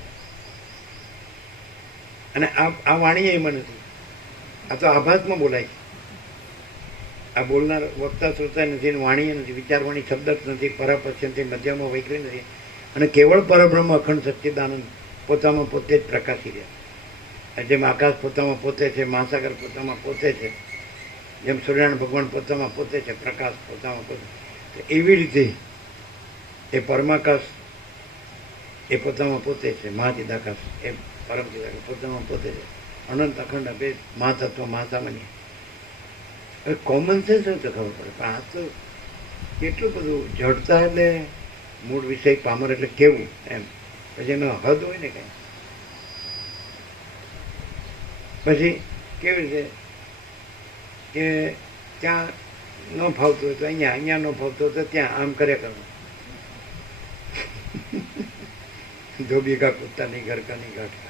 અને આ વાણી એમાં નથી, આ તો આભાસમાં બોલાય છે. આ બોલનાર વક્તા શ્રોતા નથી, વાણી નથી, વિચારવાણી શબ્દ જ નથી, પરાપશ્યંથી મધ્યમાં વૈખરી નથી. અને કેવળ પરબ્રહ્મ અખંડ સચ્ચિદાનંદ પોતામાં પોતે જ પ્રકાશી રહ્યા. જેમ આકાશ પોતામાં પોતે છે, મહાસાગર પોતામાં પોતે છે, જેમ સૂર્યનારાયણ ભગવાન પોતામાં પોતે છે, પ્રકાશ પોતામાં પોતે. એવી રીતે એ પરમાકાશ એ પોતામાં પોતે છે, મહાચિદાકાશ એ પરમ ચિદાકાશ પોતામાં પોતે છે, અનંત અખંડ અભેદ મહાતત્વ મહાસામાન્ય. હવે કોમન સેન્સ હોય તો ખબર પડે, પણ આ તો કેટલું બધું જડતા એટલે મૂળ વિષય પામર એટલે કેવું એમ, પછી એનો હદ હોય ને કંઈ. પછી કેવી રીતે કે ત્યાં ન ફાવતું હોય તો અહીંયા ન ફાવતું હોય તો ત્યાં આમ કર્યા કરવું. ધોબી કા કુત્તા નહીં ઘર કા નહીં ઘાટ કા.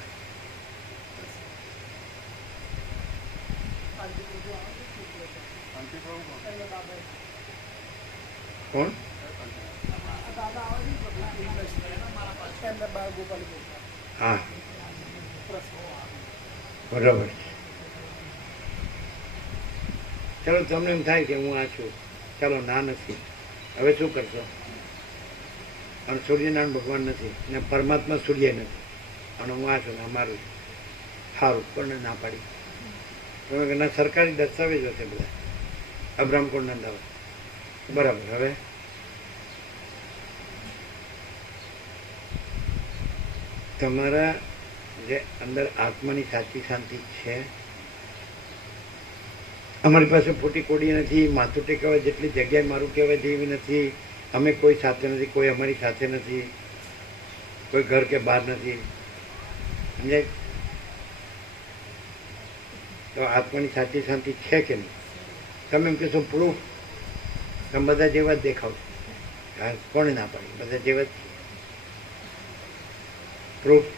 કોણ? હા બરાબર. ચાલો તમને એમ થાય કે હું આ છું, ચાલો ના નથી, હવે શું કરશો? અને સૂર્યનારાયણ ભગવાન નથી ને પરમાત્મા સૂર્ય નથી અને હું આ છું ને અમારું સારું પણ ના પાડી. તમે ના સરકારી દસ્તાવેજ હશે બધા, અબ્રાહમ કોણ નંદાવા બરાબર. હવે તમારા જે અંદર આત્માની સાચી શાંતિ છે, અમારી પાસે ફોટી કોડી નથી, માથું ટેકવા જેટલી જગ્યાએ મારું કહેવાય જેવી નથી, અમે કોઈ સાથે નથી, કોઈ અમારી સાથે નથી, કોઈ ઘર કે બહાર નથી. સમજાય? તો આત્માની સાચી શાંતિ છે કે નહીં? તમે એમ કહેશો પ્રૂફ, તમે બધા જેવા જ દેખાવ છો. કોણે ના પાડી? બધા જેવા જ પ્રૂફ.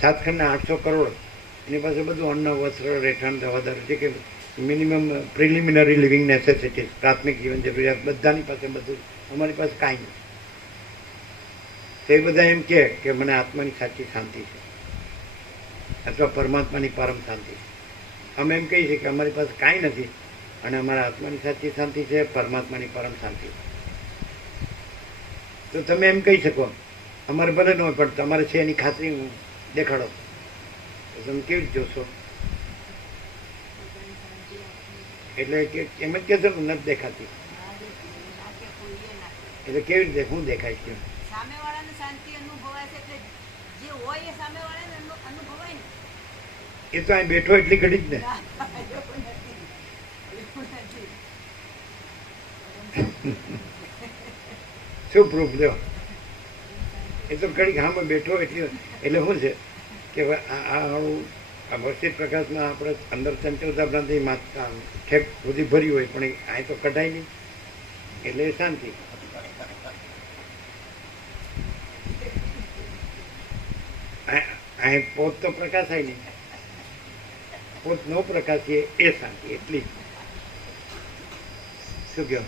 7 ખંડના 800 કરોડ એની પાસે બધું અન્ન વસ્ત્ર રહેઠાણ દવાદાર જે કે મિનિમમ પ્રિલિમિનરી લિવિંગ નેસેસિટીઝ, પ્રાથમિક જીવન જરૂરિયાત બધાની પાસે બધું. અમારી પાસે કાંઈ નથી. તે બધા એમ કે મને આત્માની સાચી શાંતિ છે અથવા પરમાત્માની પરમ શાંતિ છે. અમે એમ કહીએ છીએ કે અમારી પાસે કાંઈ નથી અને અમારા આત્માની સાચી શાંતિ છે, પરમાત્માની પરમ શાંતિ છે. તો તમે એમ કહી શકો અમારે ભલે ન હોય પણ તમારે છે એની ખાતરી હું દેખાડો, તો તમે કેવી રીતે જોશો? એટલે કે એમ જ કહેશો કે નથી દેખાતી. એટલે કેવી રીતે શું દેખાય છે? સામેવાળાને શાંતિ અનુભવાય છે એટલે જે હોય એ સામેવાળાને અનુભવાય ને. એ તો અહીં બેઠો એટલી ઘડી જ ને. એવું નથી. એવું નથી. શું પ્રૂફ લ્યો? એ તો ઘડી ગામમાં બેઠો એટલી એટલે શું છે કે આ વસ્તી પ્રકાશમાં આપણે અંદર ચંચળતા ભ્રાંતિ ઠેક સુધી ભર્યું હોય પણ અહીં તો કઢાય નહીં એટલે શાંતિ. અહીં પોત તો પ્રકાશાય નહીં, પોત નો પ્રકાશીએ એ શાંતિ એટલી. શું કહો?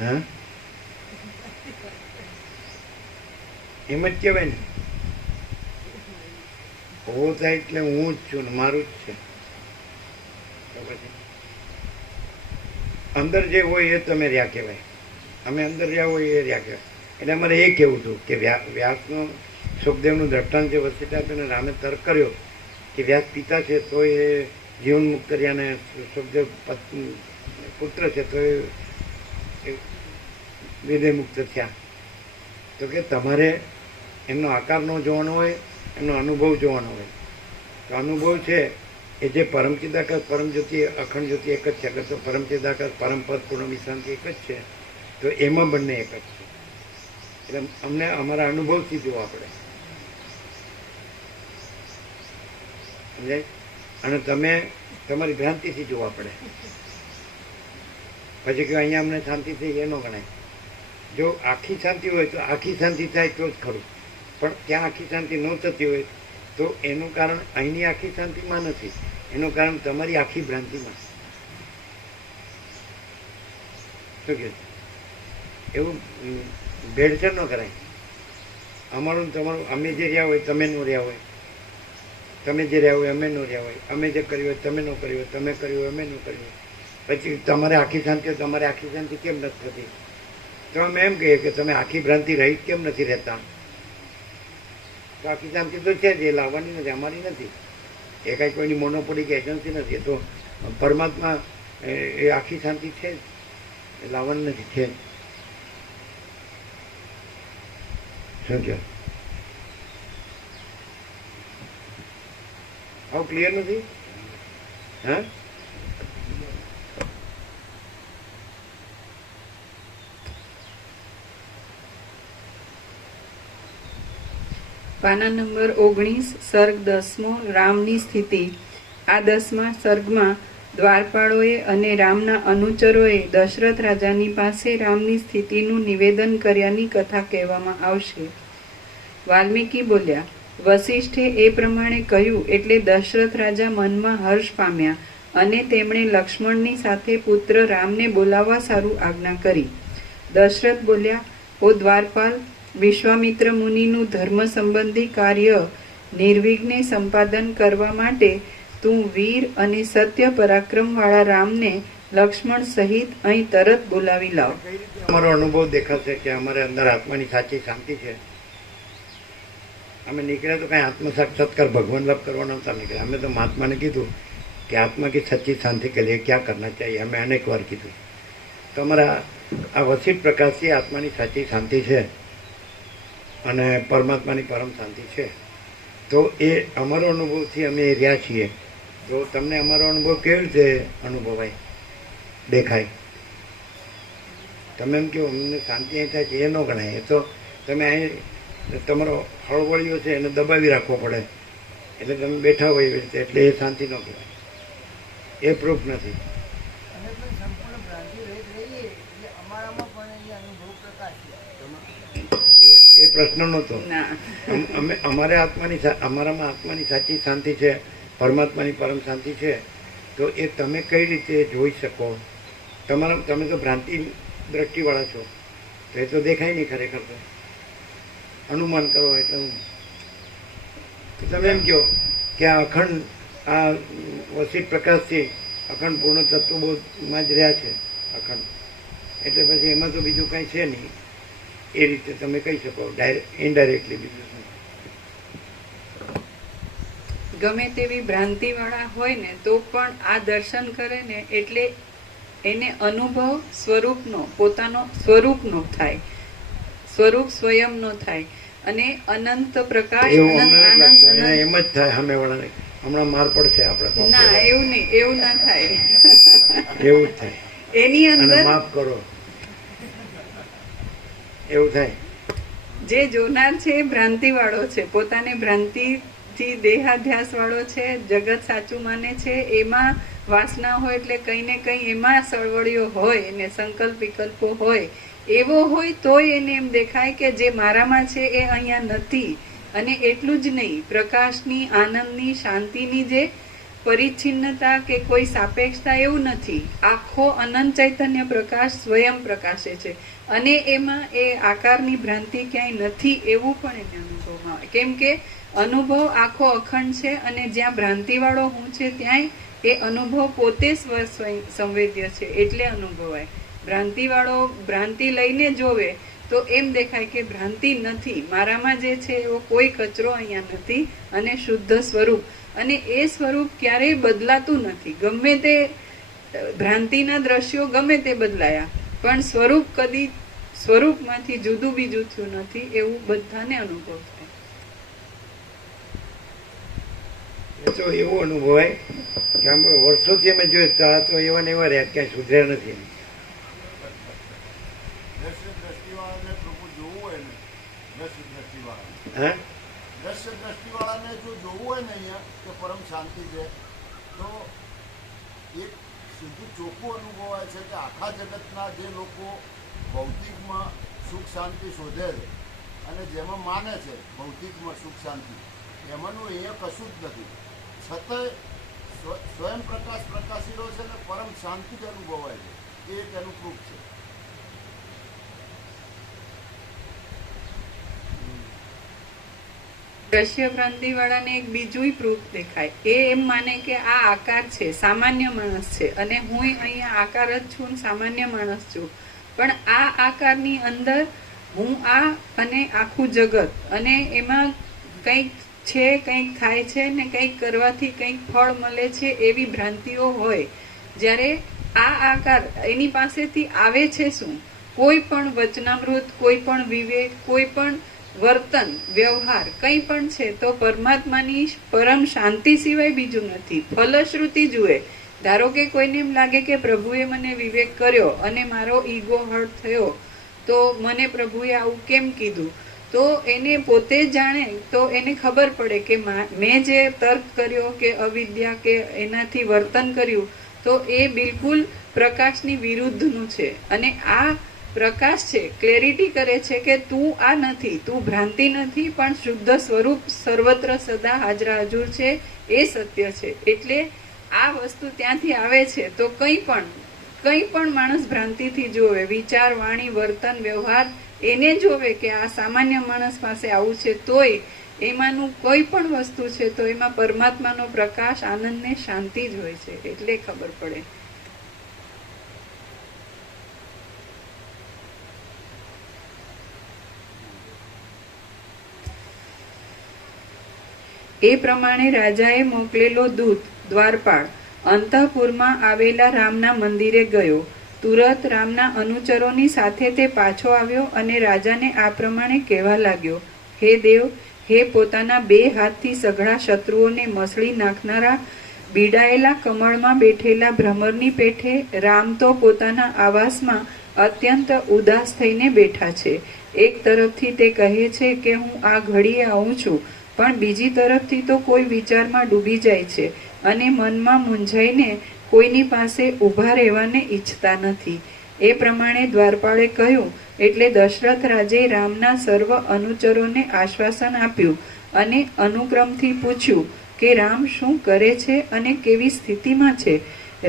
હા, એમ જ કહેવાય ને. હો થાય એટલે હું જ છું ને મારું જ છે. તો પછી અંદર જે હોય એ તમે રહ્યા કહેવાય, અમે અંદર રહ્યા હોય એ રહ્યા કહેવાય. એટલે અમારે એ કહેવું હતું કે વ્યાસનું સુખદેવનું દ્રષ્ટાંત જે વસિષ્ઠ આપ્યું ને રામે તર્ક કર્યો કે વ્યાસ પિતા છે તો એ જીવન મુક્ત રહ્યા ને સુખદેવ પુત્ર છે તો એ વિદેહ મુક્ત થયા. તો કે તમારે એમનો આકાર ન જોવાનો હોય, એમનો અનુભવ જોવાનો હોય. તો અનુભવ છે એ જે પરમ ચિદાકાશ પરમ જ્યોતિ અખંડ જ્યોતિ એક જ છે. અગર તો પરમ ચિદાકાશ પરમ પદ પૂર્ણ વિશ્રાંતિ એક જ છે તો એમાં બંને એક જ છે. એટલે અમને અમારા અનુભવથી જોવા પડે, સમજાય? અને તમે તમારી ભ્રાંતિથી જોવા પડે. પછી કે અહીંયા અમને શાંતિ થઈ એ ન ગણાય. જો આખી શાંતિ હોય તો આખી શાંતિ થાય તો જ ખરું, પણ ત્યાં આખી શાંતિ ન થતી હોય તો એનું કારણ અહીંની આખી શાંતિમાં નથી, એનું કારણ તમારી આખી ભ્રાંતિમાં. શું કહે? એવું ભેળસેળ ન કરાય. અમારું ને તમારું, અમે જે રહ્યા હોય તમે ન રહ્યા હોય, તમે જે રહ્યા હોય અમે ન રહ્યા હોય, અમે જે કર્યું હોય તમે ન કર્યું હોય, તમે કર્યું હોય અમે ન કર્યું હોય. પછી તમારે આખી શાંતિ હોય તમારે આખી શાંતિ કેમ નથી થતી? તો અમે એમ કહીએ કે તમે આખી ભ્રાંતિ રહિત કેમ નથી રહેતા? તો આખી શાંતિ તો છે જ, એ લાવવાની નથી, અમારી નથી. એ કાંઈ કોઈની મોનોપોલી કે એજન્સી નથી. એ તો પરમાત્મા એ આખી શાંતિ છે જ, એ લાવવાની નથી, છે જ. શું કહો? આવું ક્લિયર નથી? હા, પાના નંબર 19, સર્ગ 10મો, રામની સ્થિતિ. આ 10મા સર્ગમાં દ્વારપાળોએ અને રામના અનુચરોએ દશરથ રાજાની પાસે રામની સ્થિતિનું નિવેદન કર્યાની કથા કહેવામાં આવશે. વાલ્મીકી બોલ્યા, વસિષ્ઠે એ પ્રમાણે કહ્યું એટલે દશરથ રાજા મનમાં હર્ષ પામ્યા અને તેમણે લક્ષ્મણની સાથે પુત્ર રામને બોલાવવા સારું આજ્ઞા કરી. દશરથ બોલ્યા, ઓ દ્વારપાલ, વિશ્વામિત્ર મુનિનું ધર્મ સંબંધી કાર્ય નિર્વિઘ્ને સંપાદન કરવા માટે તું વીર અને સત્ય પરાક્રમ વાળા રામને લક્ષ્મણ સહિત અહીં તરત બોલાવી લાવ. અમારો અનુભવ દેખાશે કે અમારે અંદર આત્માની સાચી શાંતિ છે. અમે નીકળ્યા તો કાંઈ આત્મ સાક્ષાત્કાર ભગવાન લાભ કરવા નહોતા નીકળ્યા. અમે તો મહાત્માને કીધું કે આત્મા કી સચ્ચી શાંતિ કે લીએ ક્યાં કરના ચાહીએ. અમે અનેક વાર કીધું. તો અમારા આ વસિષ્ઠ પ્રકાશથી આત્માની સાચી શાંતિ છે અને પરમાત્માની પરમ શાંતિ છે. તો એ અમારો અનુભવથી અમે રહ્યા છીએ. તો તમને અમારો અનુભવ કેવી રીતે અનુભવાય, દેખાય? તમે એમ કહો અમને શાંતિ અહીં થાય છે એ ન ગણાય. એ તો તમે અહીં તમારો હળવળીઓ છે એને દબાવી રાખવો પડે એટલે તમે બેઠા હોય એવી રીતે, એટલે એ શાંતિ ન કહેવાય. એ પ્રૂફ નથી. અને પણ સંપૂર્ણ ભ્રાંતિ રહિત રહીએ એટલે અમારામાં પણ એ અનુભવ પ્રકાશ છે. એ પ્રશ્ન નહોતો. ના, અમારામાં આત્માની સાચી શાંતિ છે, પરમાત્માની પરમ શાંતિ છે. તો એ તમે કઈ રીતે જોઈ શકો? તમે તો ભ્રાંતિ દ્રષ્ટિવાળા છો, તો એ તો દેખાય નહીં ખરેખર. તો અનુમાન કરો એટલે તો તમે એમ કહો કે આ અખંડ આ વસિષ્ઠ પ્રકાશથી અખંડ પૂર્ણ તત્વબોધમાં જ રહ્યા છે અખંડ, એટલે પછી એમાં તો બીજું કાંઈ છે નહીં. એ રીતે તમે કહી શકો ઇનડાયરેક્ટલી. બીજું શું? ગમે તેવી ભ્રાંતિવાળા હોય ને તો પણ આ દર્શન કરે ને એટલે એને અનુભવ સ્વરૂપનો, પોતાનો સ્વરૂપનો થાય, સ્વરૂપ સ્વયંનો થાય. અને અનંત પ્રકાશ, એવું અનંત અમને આનંદ, લાગતું. એને એમ જ થાય સામેવાળાને હમણાં માર પડશે આપણે ના એવું નહીં, એવું ના થાય. એવું જ થાય. એની અને અંદર માફ કરો એવું થાય. જે જોનાર છે એ ભ્રાંતિ વાળો છે, પોતાને ભ્રાંતિથી દેહાધ્યાસ વાળો છે, જગત સાચું માને છે, એમાં વાસના હોય એટલે કંઈ ને કંઈ એમાં સળવળીઓ હોય, એને સંકલ્પ વિકલ્પો હોય, એવો હોય તોય એને એમ દેખાય કે જે મારામાં છે એ અહીંયા નથી. અને એટલું જ નહીં, પ્રકાશની, આનંદની, શાંતિની જે પરિચ્છિન્નતા કે કોઈ સાપેક્ષતા એવું નથી. આખો અનંત ચૈતન્ય પ્રકાશ સ્વયં પ્રકાશે છે અને એમાં એ આકારની ભ્રાંતિ ક્યાંય નથી એવું પણ એને અનુભવમાં આવે. કેમ કે અનુભવ આખો અખંડ છે અને જ્યાં ભ્રાંતિવાળો હું છે ત્યાંય એ અનુભવ પોતે સંવેદ્ય છે એટલે અનુભવાય. ભ્રાંતિવાળો ભ્રાંતિ લઈને જોવે તો એમ દેખાય કે ભ્રાંતિ નથી, મારામાં જે છે એવો કોઈ કચરો અહીંયા નથી અને શુદ્ધ સ્વરૂપ. અને એ સ્વરૂપ ક્યારેય બદલાતું નથી. ગમે તે ભ્રાંતિના દ્રશ્યો ગમે તે બદલાયા, પણ સ્વરૂપ કદી સ્વરૂપમાંથી જુદું બીજું થયું નથી એવું બધાને અનુભવ થાય. એ તો એવું અનુભવાય કે આમ વર્ષોથી અમે જોઈએ તો એવા ને એવા રહ્યા, ક્યાંય સુધર્યા નથી. દ્રષ્ટિવાળાને પ્રભુ જોવું હોય ને, દ્રષ્ટિવાળા હા, દ્રષ્ટિવાળાને જો જોવું હોય ને અહીંયા કે પરમ શાંતિ છે, તો એક સીધું ચોખ્ખું અનુભવાય છે કે આખા જગતના જે લોકો ભૌતિકમાં સુખ શાંતિ શોધે છે અને જેમાં માને છે ભૌતિકમાં સુખ શાંતિ, એમાંનું અહીંયા કશું જ નથી. છતાંય સ્વયં પ્રકાશ પ્રકાશીલો છે ને પરમ શાંતિ જ અનુભવાય છે. એ એક એનું પ્રૂફ છે. દ્રશ્ય ભ્રાંતિ વાળાને એક બીજું પ્રૂફ દેખાય. એ એમ માને કે આ આકાર છે, સામાન્ય માણસ છે અને હું અહીંયા આકાર જ છું, સામાન્ય માણસ છું. પણ આ આકારની અંદર હું આ અને આખું જગત, અને એમાં કંઈક છે, કંઈક થાય છે ને કંઈક કરવાથી કંઈક ફળ મળે છે એવી ભ્રાંતિઓ હોય. જ્યારે આ આકાર એની પાસેથી આવે છે શું? કોઈ પણ વચનામૃત, કોઈ પણ વિવેક, કોઈ પણ વર્તન, વ્યવહાર કંઈ પણ છે તો પરમાત્માની પરમ શાંતિ સિવાય બીજું નથી. ફલશ્રુતિ જુએ. ધારો કે કોઈને એમ લાગે કે પ્રભુએ મને વિવેક કર્યો અને મારો ઈગો હર્ટ થયો, તો મને પ્રભુએ આવું કેમ કીધું, તો એને પોતે જાણે તો એને ખબર પડે કે મેં જે તર્ક કર્યો કે અવિદ્યા કે એનાથી વર્તન કર્યું તો એ બિલકુલ પ્રકાશની વિરુદ્ધનું છે. અને આ પ્રકાશ છે, ક્લેરિટી કરે છે કે તું આ નથી, તું ભ્રાંતિ નથી, પણ શુદ્ધ સ્વરૂપ સર્વત્ર સદા હાજરા હજુર છે, એ સત્ય છે. એટલે આ વસ્તુ ત્યાંથી આવે છે. તો કંઈ પણ માણસ ભ્રાંતિથી જોવે, વિચાર, વાણી, વર્તન, વ્યવહાર, એને જોવે કે આ સામાન્ય માણસ પાસે આવું છે, તોય એમાંનું કોઈ પણ વસ્તુ છે તો એમાં પરમાત્માનો પ્રકાશ, આનંદ ને શાંતિ જ હોય છે. એટલે ખબર પડે. એ પ્રમાણે રાજાએ મોકલેલો દૂત દ્વારપાળ અંતઃપુરમાં આવેલા રામના મંદિરે ગયો. તુરત રામના અનુચરોની સાથે તે પાછો આવ્યો અને રાજાને આ પ્રમાણે કહેવા લાગ્યો, હે દેવ, હે પોતાના 2 હાથથી સઘળા શત્રુઓને મસળી નાખનારા, બીડાયેલા કમળમાં બેઠેલા ભ્રમરની પેઠે રામ તો પોતાના આવાસમાં અત્યંત ઉદાસ થઈને બેઠા છે. એક તરફથી તે કહે છે કે હું આ ઘડીએ આવું છું, પણ બીજી તરફથી તો કોઈ વિચારમાં ડૂબી જાય છે અને મનમાં મૂંઝાઈને કોઈની પાસે ઊભા રહેવાને ઈચ્છતા નથી. એ પ્રમાણે દ્વારપાળે કહ્યું એટલે દશરથ રાજે રામના સર્વ અનુચરોને આશ્વાસન આપ્યું અને અનુક્રમથી પૂછ્યું કે રામ શું કરે છે અને કેવી સ્થિતિમાં છે.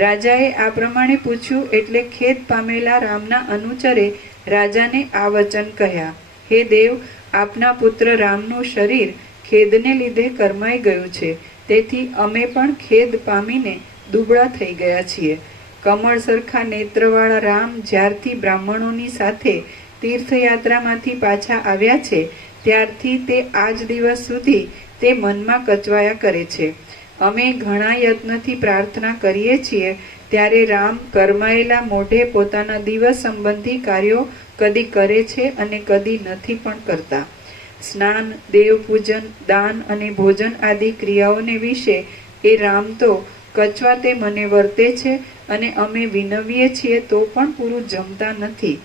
રાજાએ આ પ્રમાણે પૂછ્યું એટલે ખેદ પામેલા રામના અનુચરે રાજાને આ વચન કહ્યા, હે દેવ, આપના પુત્ર રામનું શરીર ખેદને લીધે કરમાઈ ગયું છે, તેથી અમે પણ ખેદ પામીને દુબળા થઈ ગયા છીએ. કમળ સરખા નેત્રવાળા રામ જ્યારથી બ્રાહ્મણોની સાથે તીર્થયાત્રામાંથી પાછા આવ્યા છે ત્યારથી તે આજ દિવસ સુધી તે મનમાં કચવાયા કરે છે. અમે ઘણા યત્નથી પ્રાર્થના કરીએ છીએ ત્યારે રામ કરમાયેલા મોઢે પોતાના દિવસ સંબંધી કાર્યો કદી કરે છે અને કદી નથી પણ કરતા. સ્નાન, દેવપૂજન, દાન અને ભોજન આદિ ક્રિયાઓને વિશે એ રામ તો કચવાતે મને વર્તે છે અને અમે વિનવીએ છીએ તો પણ પૂરું જમતા નથી.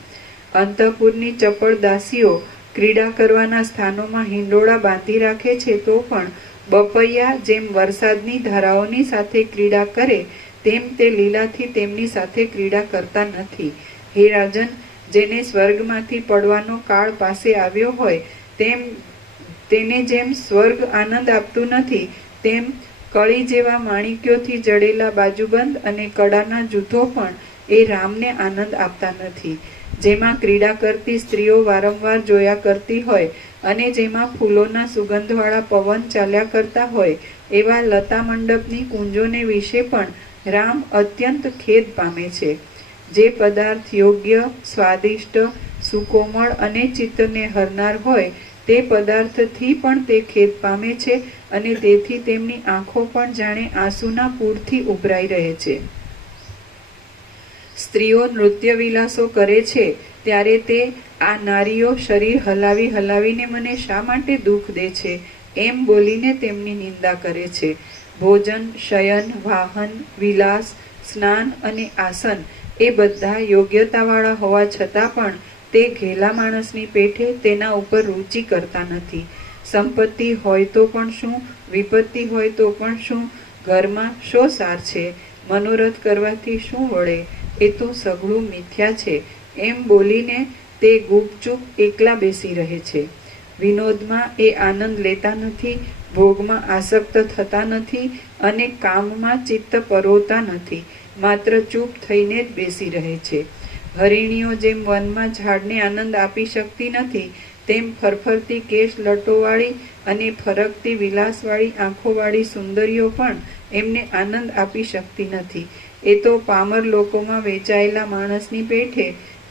અંતઃપુરની ચપળ દાસીઓ ક્રીડા કરવાના સ્થાનોમાં હિંડોળા બાંધી રાખે છે તો પણ બપૈયા જેમ વરસાદની ધારાઓની સાથે ક્રીડા કરે તેમ તે લીલાથી તેમની સાથે ક્રીડા કરતા નથી. હે રાજન, જેને સ્વર્ગમાંથી પડવાનો કાળ પાસે આવ્યો હોય તેને જેમ સ્વર્ગ આનંદ આપતું નથી, તેમ કળી જેવા માણિક્યોથી જડેલા બાજુબંધ અને કડાના જૂથો પણ એ રામને આનંદ આપતા નથી. જેમાં ક્રીડા કરતી સ્ત્રીઓ વારંવાર જોયા કરતી હોય અને જેમાં ફૂલોના સુગંધવાળા પવન ચાલ્યા કરતા હોય એવા લતા મંડપની કુંજોને વિશે પણ રામ અત્યંત ખેદ પામે છે. જે પદાર્થ યોગ્ય, સ્વાદિષ્ટ, સુકોમળ અને ચિત્તને હરનાર હોય તે પદાર્થથી પણ તે ખેદ પામે છે અને તેથી તેમની આંખો પણ જાણે આંસુના પૂરથી ઉભરાઈ રહે છે. સ્ત્રીઓ નૃત્ય વિલાસો કરે છે ત્યારે તે આ નારીઓ શરીર હલાવી હલાવીને મને શા માટે દુઃખ દે છે એમ બોલીને તેમની નિંદા કરે છે. ભોજન, શયન, વાહન, વિલાસ, સ્નાન અને આસન એ બધા યોગ્યતાવાળા હોવા છતાં પણ તે ઘેલા માણસની પેઠે તેના ઉપર રુચિ કરતા નથી. સંપત્તિ હોય તો પણ શું, વિપત્તિ હોય તો પણ શું, ઘરમાં શો સાર છે, મનોરથ કરવાથી શું વળે, એ તો સઘળું મિથ્યા છે એમ બોલીને તે ગુપચૂપ એકલા બેસી રહે છે. વિનોદમાં એ આનંદ લેતા નથી, ભોગમાં આસક્ત થતા નથી અને કામમાં ચિત્ત પરોતા નથી, માત્ર ચૂપ થઈને જ બેસી રહે છે. હરિણીઓ જેમ વનમાં ઝાડને આનંદ આપી શકતી નથી તેમ ફરફરતી કેશ લટોવાળી અને ફરકતી વિલાસવાળી આંખોવાળી સુંદરીઓ પણ એમને આનંદ આપી શકતી નથી. એ તો પામર લોકોમાં વેચાયેલા માણસની પેઠે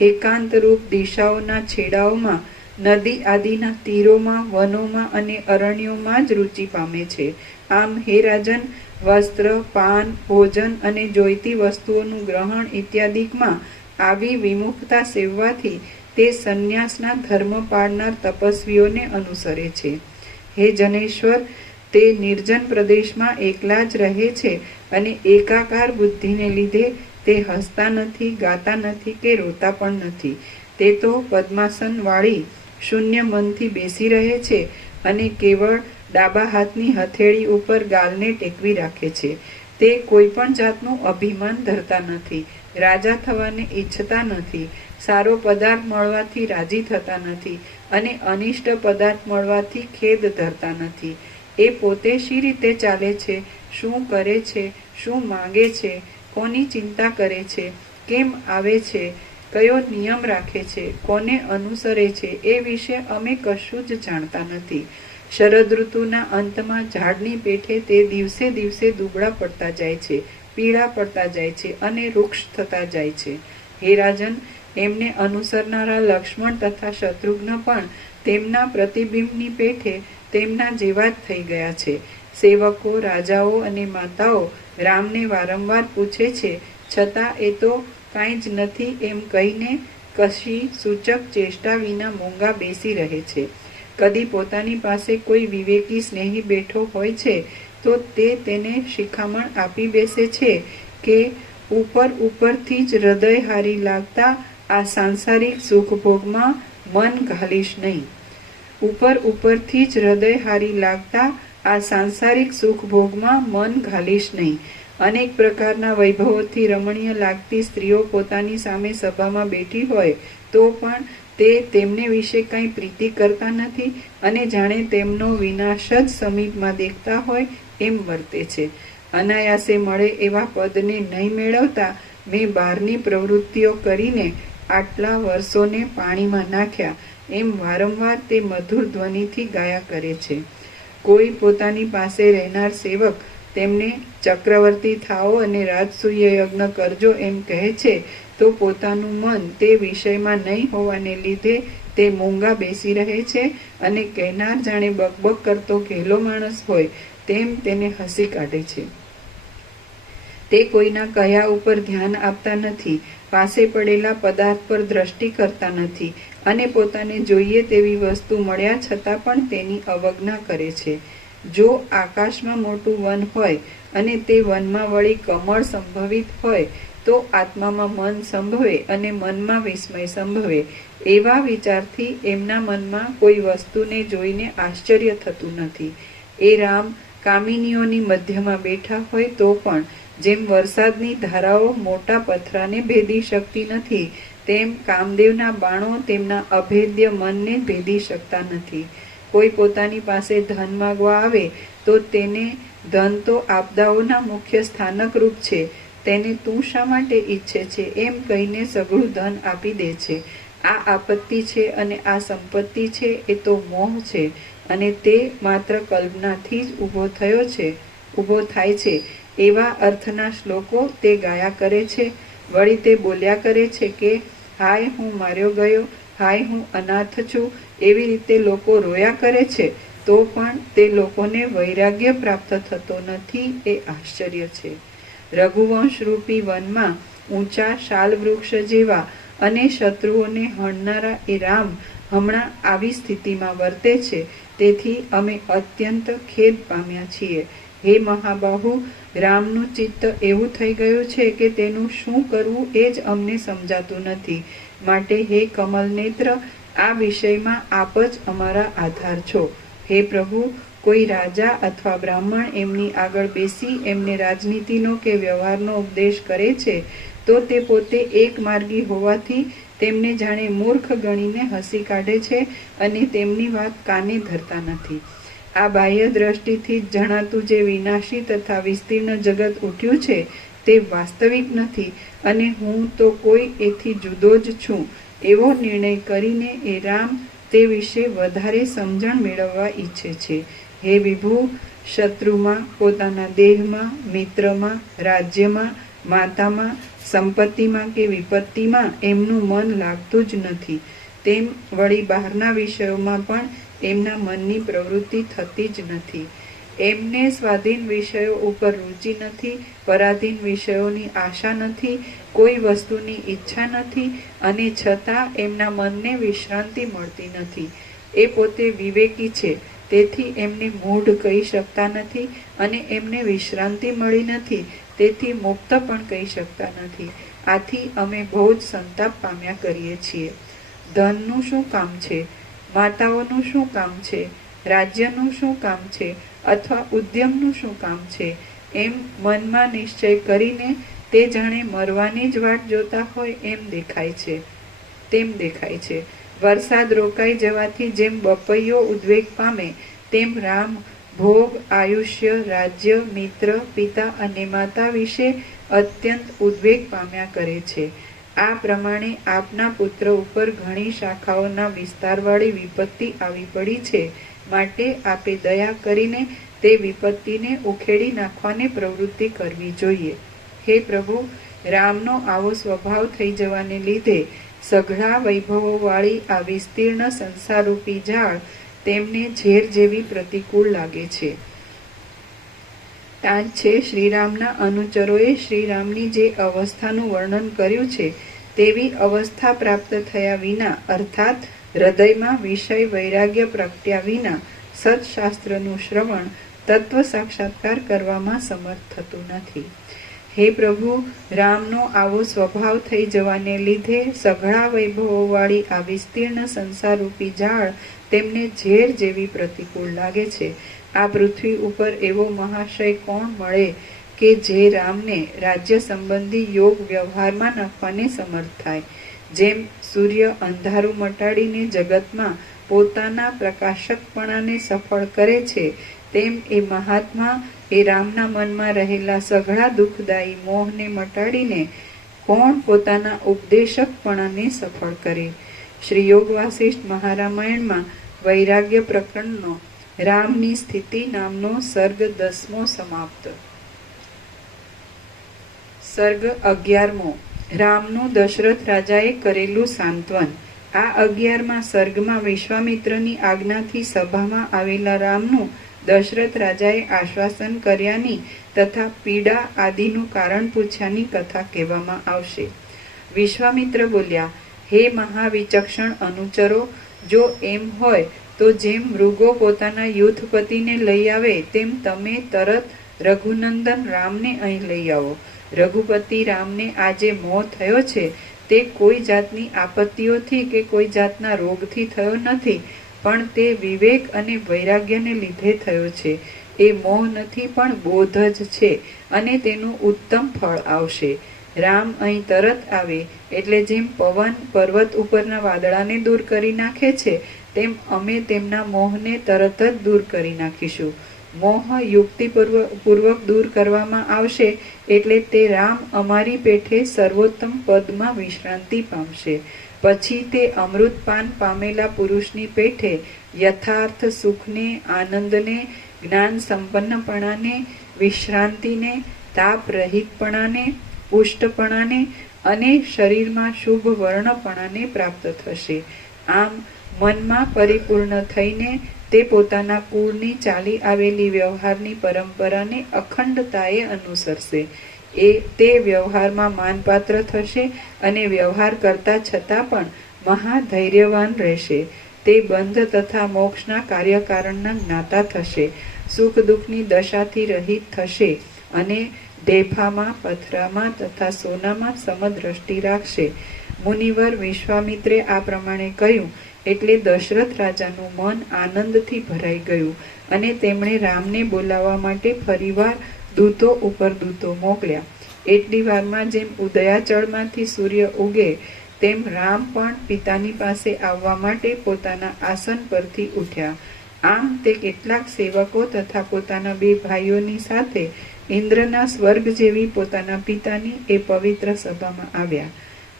એકાંતરૂપ દિશાઓના છેડાઓમાં, નદી આદિના તીરોમાં, વનોમાં અને અરણ્યોમાં જ રુચિ પામે છે. આમ હે રાજન, વસ્ત્ર, પાન, ભોજન અને જોઈતી વસ્તુઓનું ગ્રહણ ઇત્યાદિકમાં આવી વિમુખતા સેવવાથી તે સંન્યાસના ધર્મ પાળનાર તપસ્વીઓને અનુસરે છે. હે જનેશ્વર, તે નિર્જન પ્રદેશમાં એકલા જ રહે છે અને એકાકાર બુદ્ધિને લીધે તે હસતા નથી, ગાતા નથી કે રોતા પણ નથી. તે તો પદ્માસન વાળી શૂન્ય મનથી બેસી રહે છે અને કેવળ ડાબા હાથની હથેળી ઉપર ગાલને ટેકવી રાખે છે. તે કોઈ પણ જાતનું અભિમાન ધરતા નથી, રાજા થવાને ઈચ્છતા નથી, સારો પદાર્થ મળવાથી રાજી થતા નથી અને અનિષ્ટ પદાર્થ મળવાથી ખેદ ધરતા નથી. એ પોતે શી રીતે ચાલે છે, શું કરે છે, શું માંગે છે, કોની ચિંતા કરે છે, કેમ આવે છે, કયો નિયમ રાખે છે, કોને અનુસરે છે, એ વિશે અમે કશું જ જાણતા નથી. શરદ ઋતુના અંતમાં ઝાડની પેઠે તે દિવસે દિવસે દુબળા પડતા જાય છે, પીળા પડતા જાય છે અને વૃક્ષ થતા જાય છે. હે રાજન, એમને અનુસરનારા લક્ષ્મણ તથા શત્રુઘ્ન પણ તેમના પ્રતિબિંબની પેઠે તેમના જેવા જ થઈ ગયા છે. સેવકો, રાજાઓ અને માતાઓ રામને વારંવાર પૂછે છે, છતાં એ તો કાંઈ જ નથી એમ કહીને કશી સૂચક ચેષ્ટા વિના મૂંગા બેસી રહે છે. કદી પોતાની પાસે કોઈ વિવેકી સ્નેહી બેઠો હોય છે તો તે તેને શિખામણ આપી બેસે છે કે ઉપરથી જ હૃદય હારી લાગતા આ સાંસારિક સુખભોગમાં મન ઘાલીશ નહીં. ઉપરથી જ હૃદય હારી લાગતા આ સાંસારિક સુખભોગમાં મન ઘાલીશ નહીં. અનેક પ્રકારના વૈભવોથી રમણીય લાગતી સ્ત્રીઓ પોતાની સામે સભામાં બેઠી હોય તો પણ તે તેમને વિશે કંઈ પ્રીતિ કરતા નથી અને જાણે તેમનો વિનાશ જ સમીપમાં દેખતા હોય એમ વર્તે છે. અનાયાસે મળે એવા પદને નહીં મેળવતા મેં બહારની પ્રવૃત્તિઓ કરીને આટલા વર્ષોને પાણીમાં નાખ્યા એમ વારંવાર તે મધુર ધ્વનિથી ગાયા કરે છે. કોઈ પોતાની પાસે રહેનાર સેવક તેમને ચક્રવર્તી થાઓ અને રાજસૂય યજ્ઞ કરજો એમ કહે છે તો પોતાનું મન તે વિષયમાં નહીં હોવાને લીધે તે મૂંગા બેસી રહે છે અને કહેનાર જાણે બકબક કરતો ઘેલો માણસ હોય તેમ તેને હસી કાઢે છે. તે કોઈના કહ્યા ઉપર ધ્યાન આપતા નથી, પાસે પડેલા પદાર્થ પર દ્રષ્ટિ કરતા નથી અને પોતાને જોઈએ તેવી વસ્તુ મળ્યા છતાં પણ તેની અવજ્ઞા કરે છે. જો આકાશમાં મોટું વન હોય અને તે વનમાં વળી કમળ સંભવિત હોય તો આત્મામાં મન સંભવે અને મનમાં વિસ્મય સંભવે. એવા વિચારથી એમના મનમાં કોઈ વસ્તુને જોઈને આશ્ચર્ય થતું નથી. એ રામ કામિનીઓની મધ્યમાં બેઠા હોય તો પણ જેમ વરસાદની ધારાઓ મોટા પથરાને ભેદી શકતી નથી, તેમ કામદેવના બાણો તેમના અભેદ્ય મનને ભેદી શકતા નથી. કોઈ પોતાની પાસે ધન માગવા આવે તો તેને ધન તો આપદાઓના મુખ્ય સ્થાનક રૂપ છે, તેને તું શા માટે ઈચ્છે છે એમ કહીને સઘળું ધન આપી દે છે. આ આપત્તિ છે અને આ સંપત્તિ છે એ તો મોહ છે અને તે માત્ર કલ્પનાથી જ ઊભો થાય છે. એવા અર્થના શ્લોકો તે ગાયા કરે છે. વળી તે બોલ્યા કરે છે કે હાય હું માર્યો ગયો, હાય હું અનાથ છું. એવી રીતે લોકો રોયા કરે છે તો પણ તે લોકોને વૈરાગ્ય પ્રાપ્ત થતો નથી. એ આશ્ચર્ય છે. રઘુવંશ રૂપી વનમાં ઊંચા શાલ વૃક્ષ જેવા અને શત્રુઓને હણનારા એ રામ હમણાં આવી સ્થિતિમાં વર્તે છે. તેથી અમે અત્યંત ખેદ પામ્યા છીએ. હે મહાબાહુ, રામનું ચિત્ત એવું થઈ ગયું છે કે તેનું શું કરવું એ જ અમને સમજાતું નથી. માટે હે કમલ નેત્ર, આ વિષયમાં આપ જ અમારા આધાર છો. હે પ્રભુ, કોઈ રાજા અથવા બ્રાહ્મણ એમની આગળ બેસી એમને રાજનીતિનો કે વ્યવહારનો ઉપદેશ કરે છે તો તે પોતે એક માર્ગી હોવાથી તેમને જાણે મૂર્ખ ગણીને હસી કાઢે છે અને તેમની વાત કાને ધરતા નથી. આ બાહ્ય દ્રષ્ટિથી જ જણાતું જે વિનાશી તથા વિસ્તીર્ણ જગત ઉઠ્યું છે તે વાસ્તવિક નથી અને હું તો કોઈ એથી જુદો જ છું એવો નિર્ણય કરીને એ રામ તે વિશે વધારે સમજણ મેળવવા ઈચ્છે છે. હે વિભુ, શત્રુમાં, પોતાના દેહમાં, મિત્રમાં, રાજ્યમાં, માતામાં, સંપત્તિમાં કે વિપત્તિમાં એમનું મન લાગતું જ નથી. તેમ વળી બહારના વિષયોમાં પણ એમના મનની પ્રવૃત્તિ થતી જ નથી. એમને સ્વાધીન વિષયો ઉપર રુચિ નથી, પરાધીન વિષયોની આશા નથી, કોઈ વસ્તુની ઈચ્છા નથી અને છતાં એમના મનને વિશ્રાંતિ મળતી નથી. એ પોતે વિવેકી છે તેથી એમને મૂઢ કહી શકતા નથી અને એમને વિશ્રાંતિ મળી નથી તેથી મુક્ત પણ કહી શકતા નથી. આથી અમે બહુ જ સંતાપ પામ્યા કરીએ છીએ. ધનનું શું કામ છે? માતાઓનું શું કામ છે? રાજ્યનું શું કામ છે? અથવા ઉદ્યમનું શું કામ છે? એમ મનમાં નિશ્ચય કરીને તે જાણે મરવાની જ વાટ જોતા હોય એમ દેખાય છે. વરસાદ રોકાઈ જવાથી જેમ બપૈયો ઉદ્વેગ પામે તેમ રામ ભોગ, આયુષ્ય, રાજ્ય, મિત્ર, પિતા અને માતા વિશે અત્યંત ઉદ્વેગ પામ્યા કરે છે. આ પ્રમાણે આપના પુત્ર ઉપર ઘણી શાખાઓના વિસ્તારવાળી વિપત્તિ આવી પડી છે. માટે આપે દયા કરીને તે વિપત્તિને ઉખેડી નાખવાની પ્રવૃત્તિ કરવી જોઈએ. હે પ્રભુ, રામનો આવો સ્વભાવ થઈ જવાને લીધે સઘળા વૈભવોવાળી આ વિસ્તીર્ણ સંસારરૂપી ઝાડ તેમને ઝેર જેવી પ્રતિકૂળ લાગે છે. તાજ છે શ્રીરામના અનુચરોએ શ્રીરામની જે અવસ્થાનું વર્ણન કર્યું છે તેવી અવસ્થા પ્રાપ્ત થયા વિના અર્થાત હૃદયમાં વિષય વૈરાગ્ય પ્રગટ્યા વિના સત્શાસ્ત્રનું શ્રવણ તત્વ સાક્ષાત્કાર કરવામાં સમર્થ થતું નથી. હે પ્રભુ, રામનો આવો સ્વભાવ થઈ જવાને લીધે સઘળા વૈભવોવાળી આ વિસ્તીર્ણ સંસારરૂપી ઝાડ તેમને ઝેર જેવી પ્રતિકૂળ લાગે છે. આ પૃથ્વી ઉપર એવો મહાશય કોણ મળે કે જે રામને રાજ્ય સંબંધી યોગ વ્યવહારમાં નાખવાને સમર્થ થાય? જેમ સૂર્ય અંધારું મટાડીને જગતમાં પોતાના પ્રકાશકપણાને સફળ કરે છે તેમ એ મહાત્મા એ રામના મનમાં રહેલા સઘળા દુઃખદાયી મોહને મટાડીને કોણ પોતાના ઉપદેશકપણાને સફળ કરે? શ્રી યોગ વાસિષ્ઠ મહારામાયણમાં વૈરાગ્ય પ્રકરણનો રામની સ્થિતિ નામનો સર્ગ 10મો સમાપ્ત. સર્ગ 11મો. રામનું દશરથ રાજાએ કરેલું સાંત્વન. આ 11મા સર્ગમાં વિશ્વામિત્રની આજ્ઞાથી સભામાં આવેલા રામનું દશરથ રાજાએ આશ્વાસન કર્યાની તથા પીડા આદિનું કારણ પૂછ્યાની કથા કહેવામાં આવશે. વિશ્વામિત્ર બોલ્યા, હે મહાવિચક્ષણ અનુચરો, જો એમ હોય તો જેમ મૃગો પોતાના યુથપતિને લઈ આવે તેમ તમે તરત રઘુનંદન રામને અહીં લઈ આવો. રઘુપતિ રામને આજે મોહ થયો છે તે કોઈ જાતની આપત્તિઓથી કે કોઈ જાતના રોગથી થયો નથી, પણ તે વિવેક અને વૈરાગ્યને લીધે થયો છે. એ મોહ નથી પણ બોધ જ છે અને તેનું ઉત્તમ ફળ આવશે. રામ અહીં તરત આવે એટલે જેમ પવન પર્વત ઉપરના વાદળાને દૂર કરી નાખે છે તેમ અમે તેમના મોહને તરત જ દૂર કરી નાખીશું. મોહ યુક્તિપૂર્વક દૂર કરવામાં આવશે એટલે તે રામ અમારી પેઠે સર્વોત્તમ પદમાં વિશ્રાંતિ પામશે. પછી તે અમૃતપાન પામેલા પુરુષની પેઠે યથાર્થ સુખને, આનંદને, જ્ઞાન સંપન્નપણાને, વિશ્રાંતિને, તાપ રહિતપણાને, પુષ્ટપણાને અને શરીરમાં શુભ વર્ણપણાને પ્રાપ્ત થશે. આમ મનમાં પરિપૂર્ણ થઈને તે પોતાના કુળની ચાલી આવેલી વ્યવહારની પરંપરાને અખંડતાએ અનુસરશે. તે વ્યવહારમાં માનપાત્ર થશે અને વ્યવહાર કરતા છતાં પણ મહાધૈર્યવાન રહેશે. તે બંધ તથા મોક્ષના કાર્યકારણના જ્ઞાતા થશે. સુખ દુઃખની દશાથી રહિત થશે અને ઢેફામાં, પથરામાં તથા સોનામાં સમદ્રષ્ટિ રાખશે. મુનિવર વિશ્વામિત્રે આ પ્રમાણે કહ્યું એટલે દશરથ રાજાનું મન આનંદથી ભરાઈ ગયું અને તેમણે રામને બોલાવવા માટે ફરીવાર દૂતો ઉપર દૂતો મોકલ્યા. એટલી વારમાં જેમ ઉદયાચળમાંથી સૂર્ય ઉગે તેમ રામ પણ પિતાની પાસે આવવા માટે પોતાના આસન પરથી ઉઠ્યા. આમ તે કેટલાક સેવકો તથા પોતાના 2 ભાઈઓની સાથે ઇન્દ્રના સ્વર્ગ જેવી પોતાના પિતાની એ પવિત્ર સભામાં આવ્યા.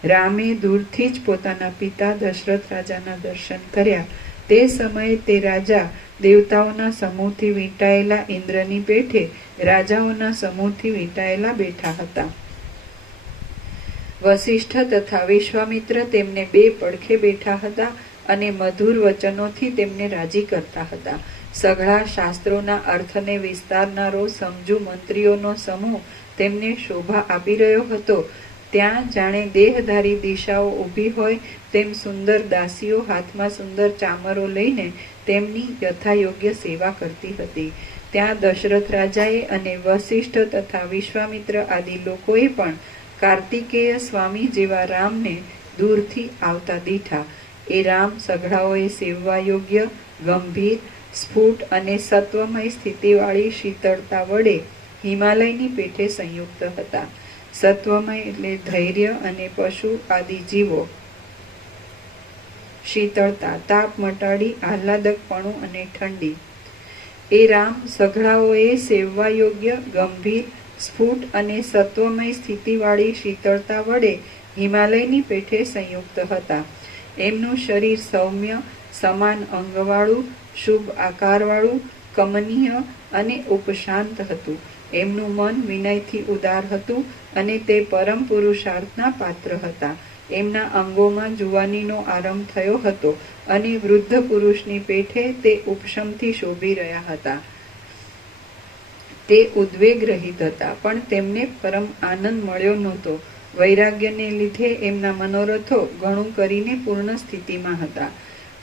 રામે દૂરથી જ પોતાના પિતા દશરથ રાજાના દર્શન કર્યા. તે સમયે તે રાજા દેવતાઓના સમૂહથી વીંટાયેલા ઇન્દ્રની પેઠે રાજાઓના સમૂહથી વીંટાયેલા બેઠા હતા. વસિષ્ઠ તથા વિશ્વામિત્ર તેમને 2 પડખે બેઠા હતા અને મધુર વચનોથી તેમને રાજી કરતા હતા. સઘળા શાસ્ત્રોના અર્થને વિસ્તારનારો સમજુ મંત્રીઓનો સમૂહ તેમને શોભા આપી રહ્યો હતો. ત્યાં જાણે દેહધારી દિશાઓ ઊભી હોય તેમ સુંદર દાસીઓ હાથમાં સુંદર ચામરો લઈને તેમની યથાયોગ્ય સેવા કરતી હતી. ત્યાં દશરથ રાજાએ અને વસિષ્ઠ તથા વિશ્વામિત્ર આદિ લોકોએ પણ કાર્તિકેય સ્વામી જેવા રામને દૂરથી આવતા દીઠા. એ રામ સઘળાઓએ સેવવા યોગ્ય, ગંભીર, સ્ફુટ અને સત્વમય સ્થિતિવાળી શીતળતા વડે હિમાલયની પેઠે સંયુક્ત હતા. સત્વમય એટલે ધૈર્ય અને પશુ આદિ જીવો, શીતળતા તાપ મટાડી આહલાદકપણું અને ઠંડી. એ રામ સઘળાઓએ સેવવા યોગ્ય, ગંભીર, સ્ફુટ અને સત્વમય સ્થિતિવાળી શીતળતા વડે હિમાલયની પેઠે સંયુક્ત હતા. એમનું શરીર સૌમ્ય, સમાન અંગવાળું, શુભ આકારવાળું, કમનીય અને ઉપશાંત હતું. એમનું મન વિનયથી ઉદાર હતું અને તે પરમ પુરુષાર્થના પાત્ર હતા. એમના અંગોમાં જુવાનીનો આરંભ થયો હતો અને વૃદ્ધ પુરુષની પેઠે તે ઉપશમથી શોભી રહ્યા હતા. તે ઉદ્વેગ રહિત હતા પણ તેમને પરમ આનંદ મળ્યો નહોતો. વૈરાગ્યને લીધે એમના મનોરથો ઘણું કરીને પૂર્ણ સ્થિતિમાં હતા.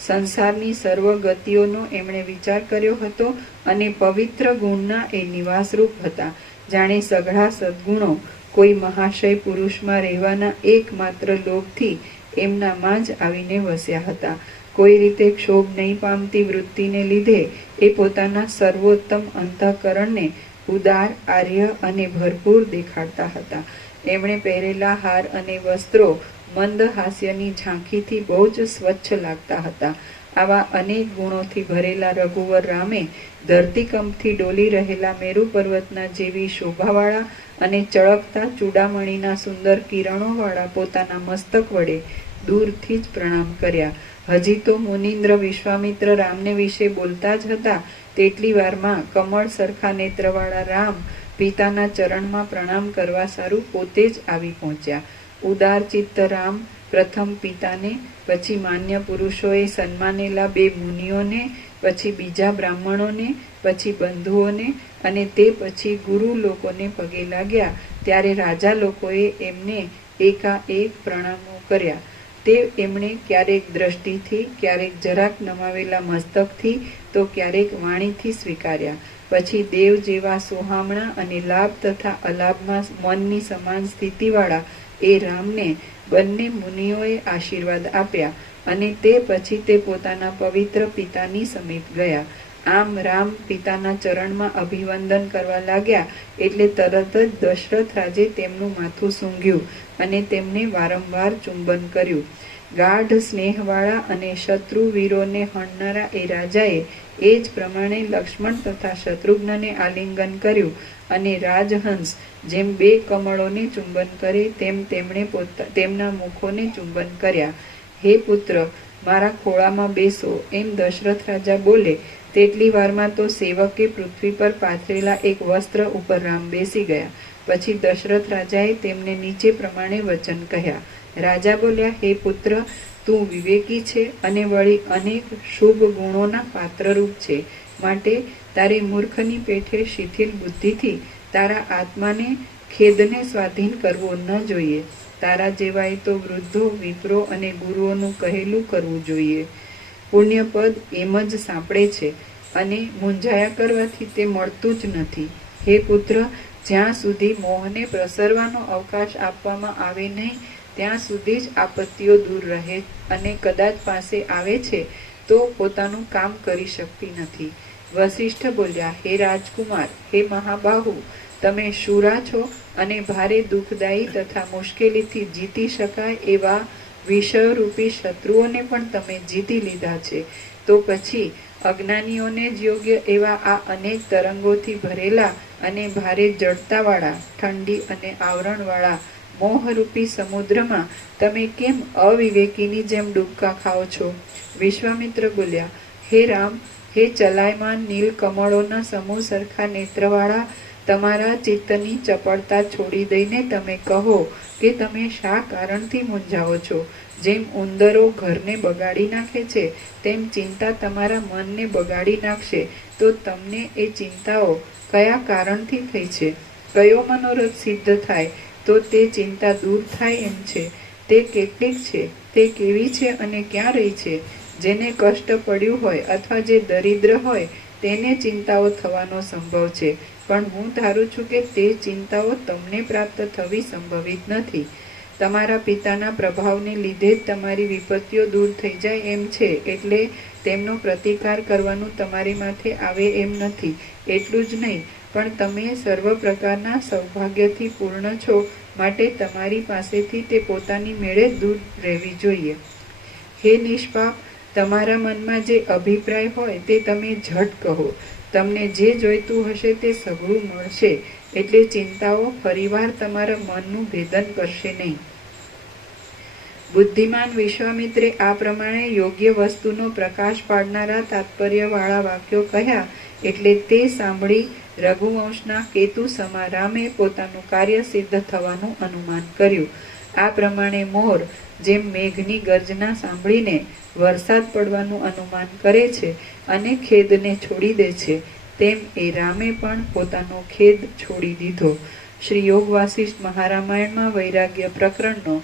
સંસારની સર્વ ગતિઓનો એમણે વિચાર કર્યો હતો અને પવિત્ર ગુણના એ નિવાસરૂપ હતા. જાણે સઘળા સદ્ગુણો કોઈ મહાશય પુરુષમાં રહેવાના એકમાત્ર લોભથી એમનામાં જ આવીને વસ્યા હતા. કોઈ રીતે ક્ષોભ નહીં પામતી વૃત્તિને લીધે એ પોતાના સર્વોત્તમ અંતઃકરણને ઉદાર, આર્ય અને ભરપૂર દેખાડતા હતા. એમણે પહેરેલા હાર અને વસ્ત્રો મંદ હાસ્યની ઝાંખીથી બહુ જ સ્વચ્છ લાગતા હતા. આવા અનેક ગુણોથી ભરેલા રઘુવર રામે ધરતીકંપથી ડોલી રહેલા મેરુ પર્વતના જેવી શોભાવાળા અને ચળકતા ચૂડામણીના સુંદર કિરણોવાળા પોતાના મસ્તક વડે દૂરથી જ પ્રણામ કર્યા. હજી તો મુનિન્દ્ર વિશ્વામિત્ર રામને વિશે બોલતા જ હતા તેટલી વારમાં કમળ સરખા નેત્રવાળા રામ પિતાના ચરણમાં પ્રણામ કરવા સારું પોતે જ આવી પહોંચ્યા. ઉદાર ચિત્ત રામ પ્રથમ પિતાને, પછી માન્ય પુરુષોએ સન્માનેલા 2 મુનિઓને, પછી બીજા બ્રાહ્મણોને, પછી બંધુઓને અને તે પછી ગુરુ લોકોને પગે લાગ્યા. ત્યારે રાજા લોકોએ એમને એકાએક પ્રણામો કર્યા. તે એમણે ક્યારેક દ્રષ્ટિથી, ક્યારેક જરાક નમાવેલા મસ્તકથી, તો ક્યારેક વાણીથી સ્વીકાર્યા. પછી દેવ જેવા સોહામણા અને લાભ તથા અલાભમાં મનની સમાન સ્થિતિવાળા એ રામને બંને મુનિઓએ આશીર્વાદ આપ્યા અને તે પછી તે પોતાના પવિત્ર પિતાની સમીપ ગયા. આમ રામ પિતાના ચરણમાં અભિવંદન કરવા લાગ્યા એટલે તરત જ દશરથ રાજે તેમનું માથું સૂંઘ્યું અને તેમને વારંવાર ચુંબન કર્યું. ગાઢ સ્નેહવાળા અને શત્રુ વીરોને હણનારા એ રાજાએ એ જ પ્રમાણે લક્ષ્મણ તથા શત્રુઘ્નને આલિંગન કર્યું અને રાજહંસ જેમ બે કમળોને ચુંબન કરે તેમ તેમણે તેમના મુખોને ચુંબન કર્યા. હે પુત્ર, મારા ખોળામાં બેસો, એમ દશરથ રાજા બોલે તેટલી વારમાં તો સેવકે પૃથ્વી પર પાથરેલા એક વસ્ત્ર ઉપર રામ બેસી ગયા. પછી દશરથ રાજાએ તેમને નીચે પ્રમાણે વચન કહ્યા. રાજા બોલ્યા, હે પુત્ર, તું વિવેકી છે અને વળી અનેક શુભ ગુણોના પાત્રરૂપ છે. માટે તારે મૂર્ખની પેઠે શિથિલ બુદ્ધિથી તારા આત્માને ખેદને સ્વાધીન કરવો ન જોઈએ. તારા જેવાએ તો વૃદ્ધો, વિપ્રો અને ગુરુઓનું કહેલું કરવું જોઈએ. પુણ્યપદ એમ જ સાંપડે છે અને મૂંઝાયા કરવાથી તે મળતું જ નથી. હે પુત્ર, જ્યાં સુધી મોહને પ્રસરવાનો અવકાશ આપવામાં આવે નહીં ત્યાં સુધી જ આપત્તિઓ દૂર રહે અને કદાચ પાસે આવે છે તો પોતાનું કામ કરી શકતી નથી. વસિષ્ઠ બોલ્યા, હે રાજકુમાર, હે મહાબાહુ, તમે શુરા છો અને ભારે દુઃખદાયી તથા મુશ્કેલીથી જીતી શકાય એવા વિષયરૂપી શત્રુઓને પણ તમે જીતી લીધા છે. તો પછી અજ્ઞાનીઓને જ યોગ્ય એવા આ અનેક તરંગોથી ભરેલા અને ભારે જડતાવાળા, ઠંડી અને આવરણવાળા મોહરૂપી સમુદ્રમાં તમે કેમ અવિવેકીની જેમ ડૂબકા ખાઓ છો? વિશ્વામિત્ર બોલ્યા, હે રામ, હે ચલાયમાન નીલ કમળોના સમૂહ સરખા નેત્રવાળા, તમારા ચિત્તની ચપળતા છોડી દઈને તમે કહો કે તમે શા કારણથી મૂંઝાઓ છો? જેમ ઉંદરો ઘરને બગાડી નાખે છે તેમ ચિંતા તમારા મનને બગાડી નાખશે. તો તમને એ ચિંતાઓ કયા કારણથી થઈ છે? કયો મનોરથ સિદ્ધ થાય તો તે ચિંતા દૂર થાય એમ છે? તે કેટલીક છે? તે કેવી છે અને ક્યાં રહી છે? જેને કષ્ટ પડ્યું હોય અથવા જે દરિદ્ર હોય તેને ચિંતાઓ થવાનો સંભવ છે, પણ હું ધારું છું કે તે ચિંતાઓ તમને પ્રાપ્ત થવી સંભવિત નથી. તમારા પિતાના પ્રભાવને લીધે જ તમારી વિપત્તિઓ દૂર થઈ જાય એમ છે, એટલે તેમનો પ્રતિકાર કરવાનું તમારી માથે આવે એમ નથી. એટલું જ નહીં, પણ તમે સર્વ પ્રકારના સૌભાગ્યથી પૂર્ણ છો, માટે તમારી પાસેથી તે પોતાની મેળે દૂર રહેવી જોઈએ. હે નિષ્પાપ, તમારા મનમાં જે અભિપ્રાય હોય તે તમે ઝટ કહો. તમને જે જોઈતું હશે તે સઘળું મળશે, એટલે ચિંતાઓ ફરીવાર તમારા મનનું ભેદન કરશે નહીં. બુદ્ધિમાન વિશ્વામિત્રે આ પ્રમાણે યોગ્ય વસ્તુનો પ્રકાશ પાડનારા તાત્પર્યવાળા વાક્યો કહ્યા એટલે તે સાંભળી રઘુવંશના કેતુ સમા રામે પોતાનું કાર્ય સિદ્ધ થવાનું અનુમાન કર્યું. આ પ્રમાણે મોર જેમ મેઘની ગર્જના સાંભળીને વરસાદ પડવાનું અનુમાન કરે છે અને ખેદને છોડી દે છે, તેમ એ રામે પણ પોતાનો ખેદ છોડી દીધો. શ્રી યોગ વાસિષ્ઠ મહારામાયણમાં વૈરાગ્ય પ્રકરણનો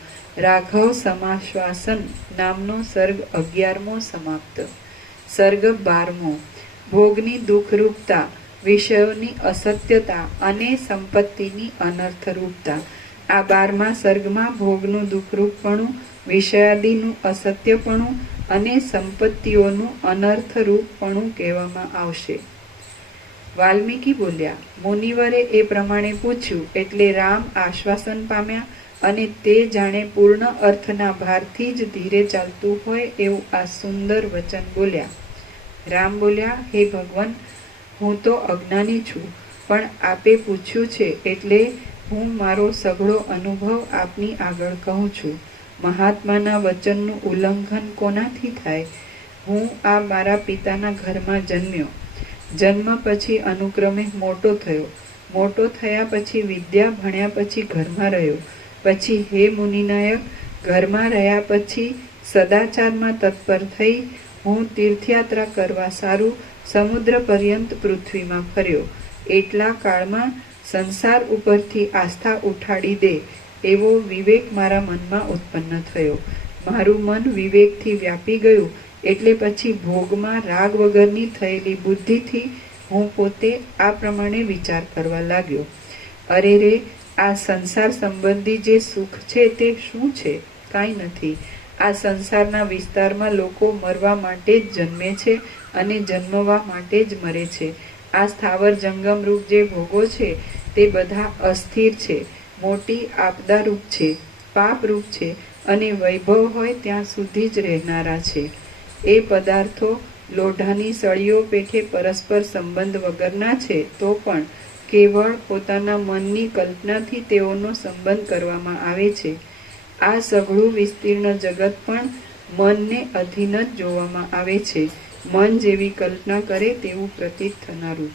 રાઘવ સમાશ્વાસન નામનો સર્ગ 11મો સમાપ્ત. સર્ગ 12મો. ભોગની દુઃખરૂપતા, વિષયોની અસત્યતા અને સંપત્તિની અનર્થરૂપતા. આ 12મા સર્ગમાં ભોગનું દુઃખરૂપપણું, વિષયાદિનું અસત્યપણું અને સંપત્તિઓનું અનર્થરૂપપણું કહેવામાં આવશે. વાલ્મીકી બોલ્યા, મુનિવરે એ પ્રમાણે પૂછ્યું એટલે રામ આશ્વાસન પામ્યા અને તે જાણે પૂર્ણ અર્થના ભારથી જ ધીરે ચાલતું હોય એવું આ સુંદર વચન બોલ્યા. રામ બોલ્યા, હે ભગવાન, હું તો અજ્ઞાની છું, પણ આપે પૂછ્યું છે એટલે હું મારો સઘળો અનુભવ આપની આગળ કહું છું. મહાત્માના વચનનું ઉલ્લંઘન કોનાથી થાય? હું આ મારા પિતાના ઘરમાં જન્મ્યો. જન્મ પછી અનુક્રમે મોટો થયો. મોટો થયા પછી વિદ્યા ભણ્યા પછી ઘરમાં રહ્યો. પછી હે મુનિનાયક, ઘરમાં રહ્યા પછી સદાચારમાં તત્પર થઈ હું તીર્થયાત્રા કરવા સારું સમુદ્ર પર્યંત પૃથ્વીમાં ફર્યો. એટલા કાળમાં સંસાર ઉપરથી આસ્થા ઉઠાડી દે એવો વિવેક મારા મનમાં ઉત્પન્ન થયો. મારું મન વિવેકથી વ્યાપી ગયું એટલે પછી ભોગમાં રાગ વગરની થયેલી બુદ્ધિથી હું પોતે આ પ્રમાણે વિચાર કરવા લાગ્યો. અરે રે, આ સંસાર સંબંધી જે સુખ છે તે શું છે? કાંઈ નથી. આ સંસારના વિસ્તારમાં લોકો મરવા માટે જ જન્મે છે અને જન્મવા માટે જ મરે છે. આ સ્થાવર જંગમ રૂપ જે ભોગો છે તે બધા અસ્થિર છે, મોટી આપદારૂપ છે, પાપરૂપ છે અને વૈભવ હોય ત્યાં સુધી જ રહેનારા છે. એ પદાર્થો લોઢાની સળીઓ પેઠે પરસ્પર સંબંધ વગરના છે તો પણ કેવળ પોતાના મનની કલ્પનાથી તેઓનો સંબંધ કરવામાં આવે છે. આ સઘળું વિસ્તીર્ણ જગત પણ મનને અધીન જ જોવામાં આવે છે. મન જેવી કલ્પના કરે તેવું પ્રતીત થનારું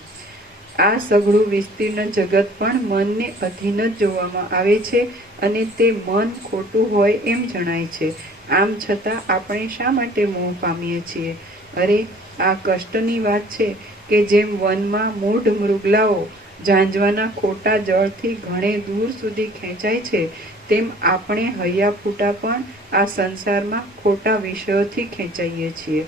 આ સઘળું વિસ્તીર્ણ જગત પણ મનને અધીન જ જોવામાં આવે છે અને તે મન ખોટું હોય એમ જણાય છે. આમ છતાં આપણે શા માટે મોહ પામીએ છીએ? અરે, આ કષ્ટની વાત છે કે જેમ વનમાં મૂઢ મૃગલાઓ ઝાંઝવાના ખોટા જળથી ઘણે દૂર સુધી ખેંચાય છે તેમ આપણે હૈયા ફૂટા પણ આ સંસારમાં ખોટા વિષયોથી ખેંચાઈએ છીએ.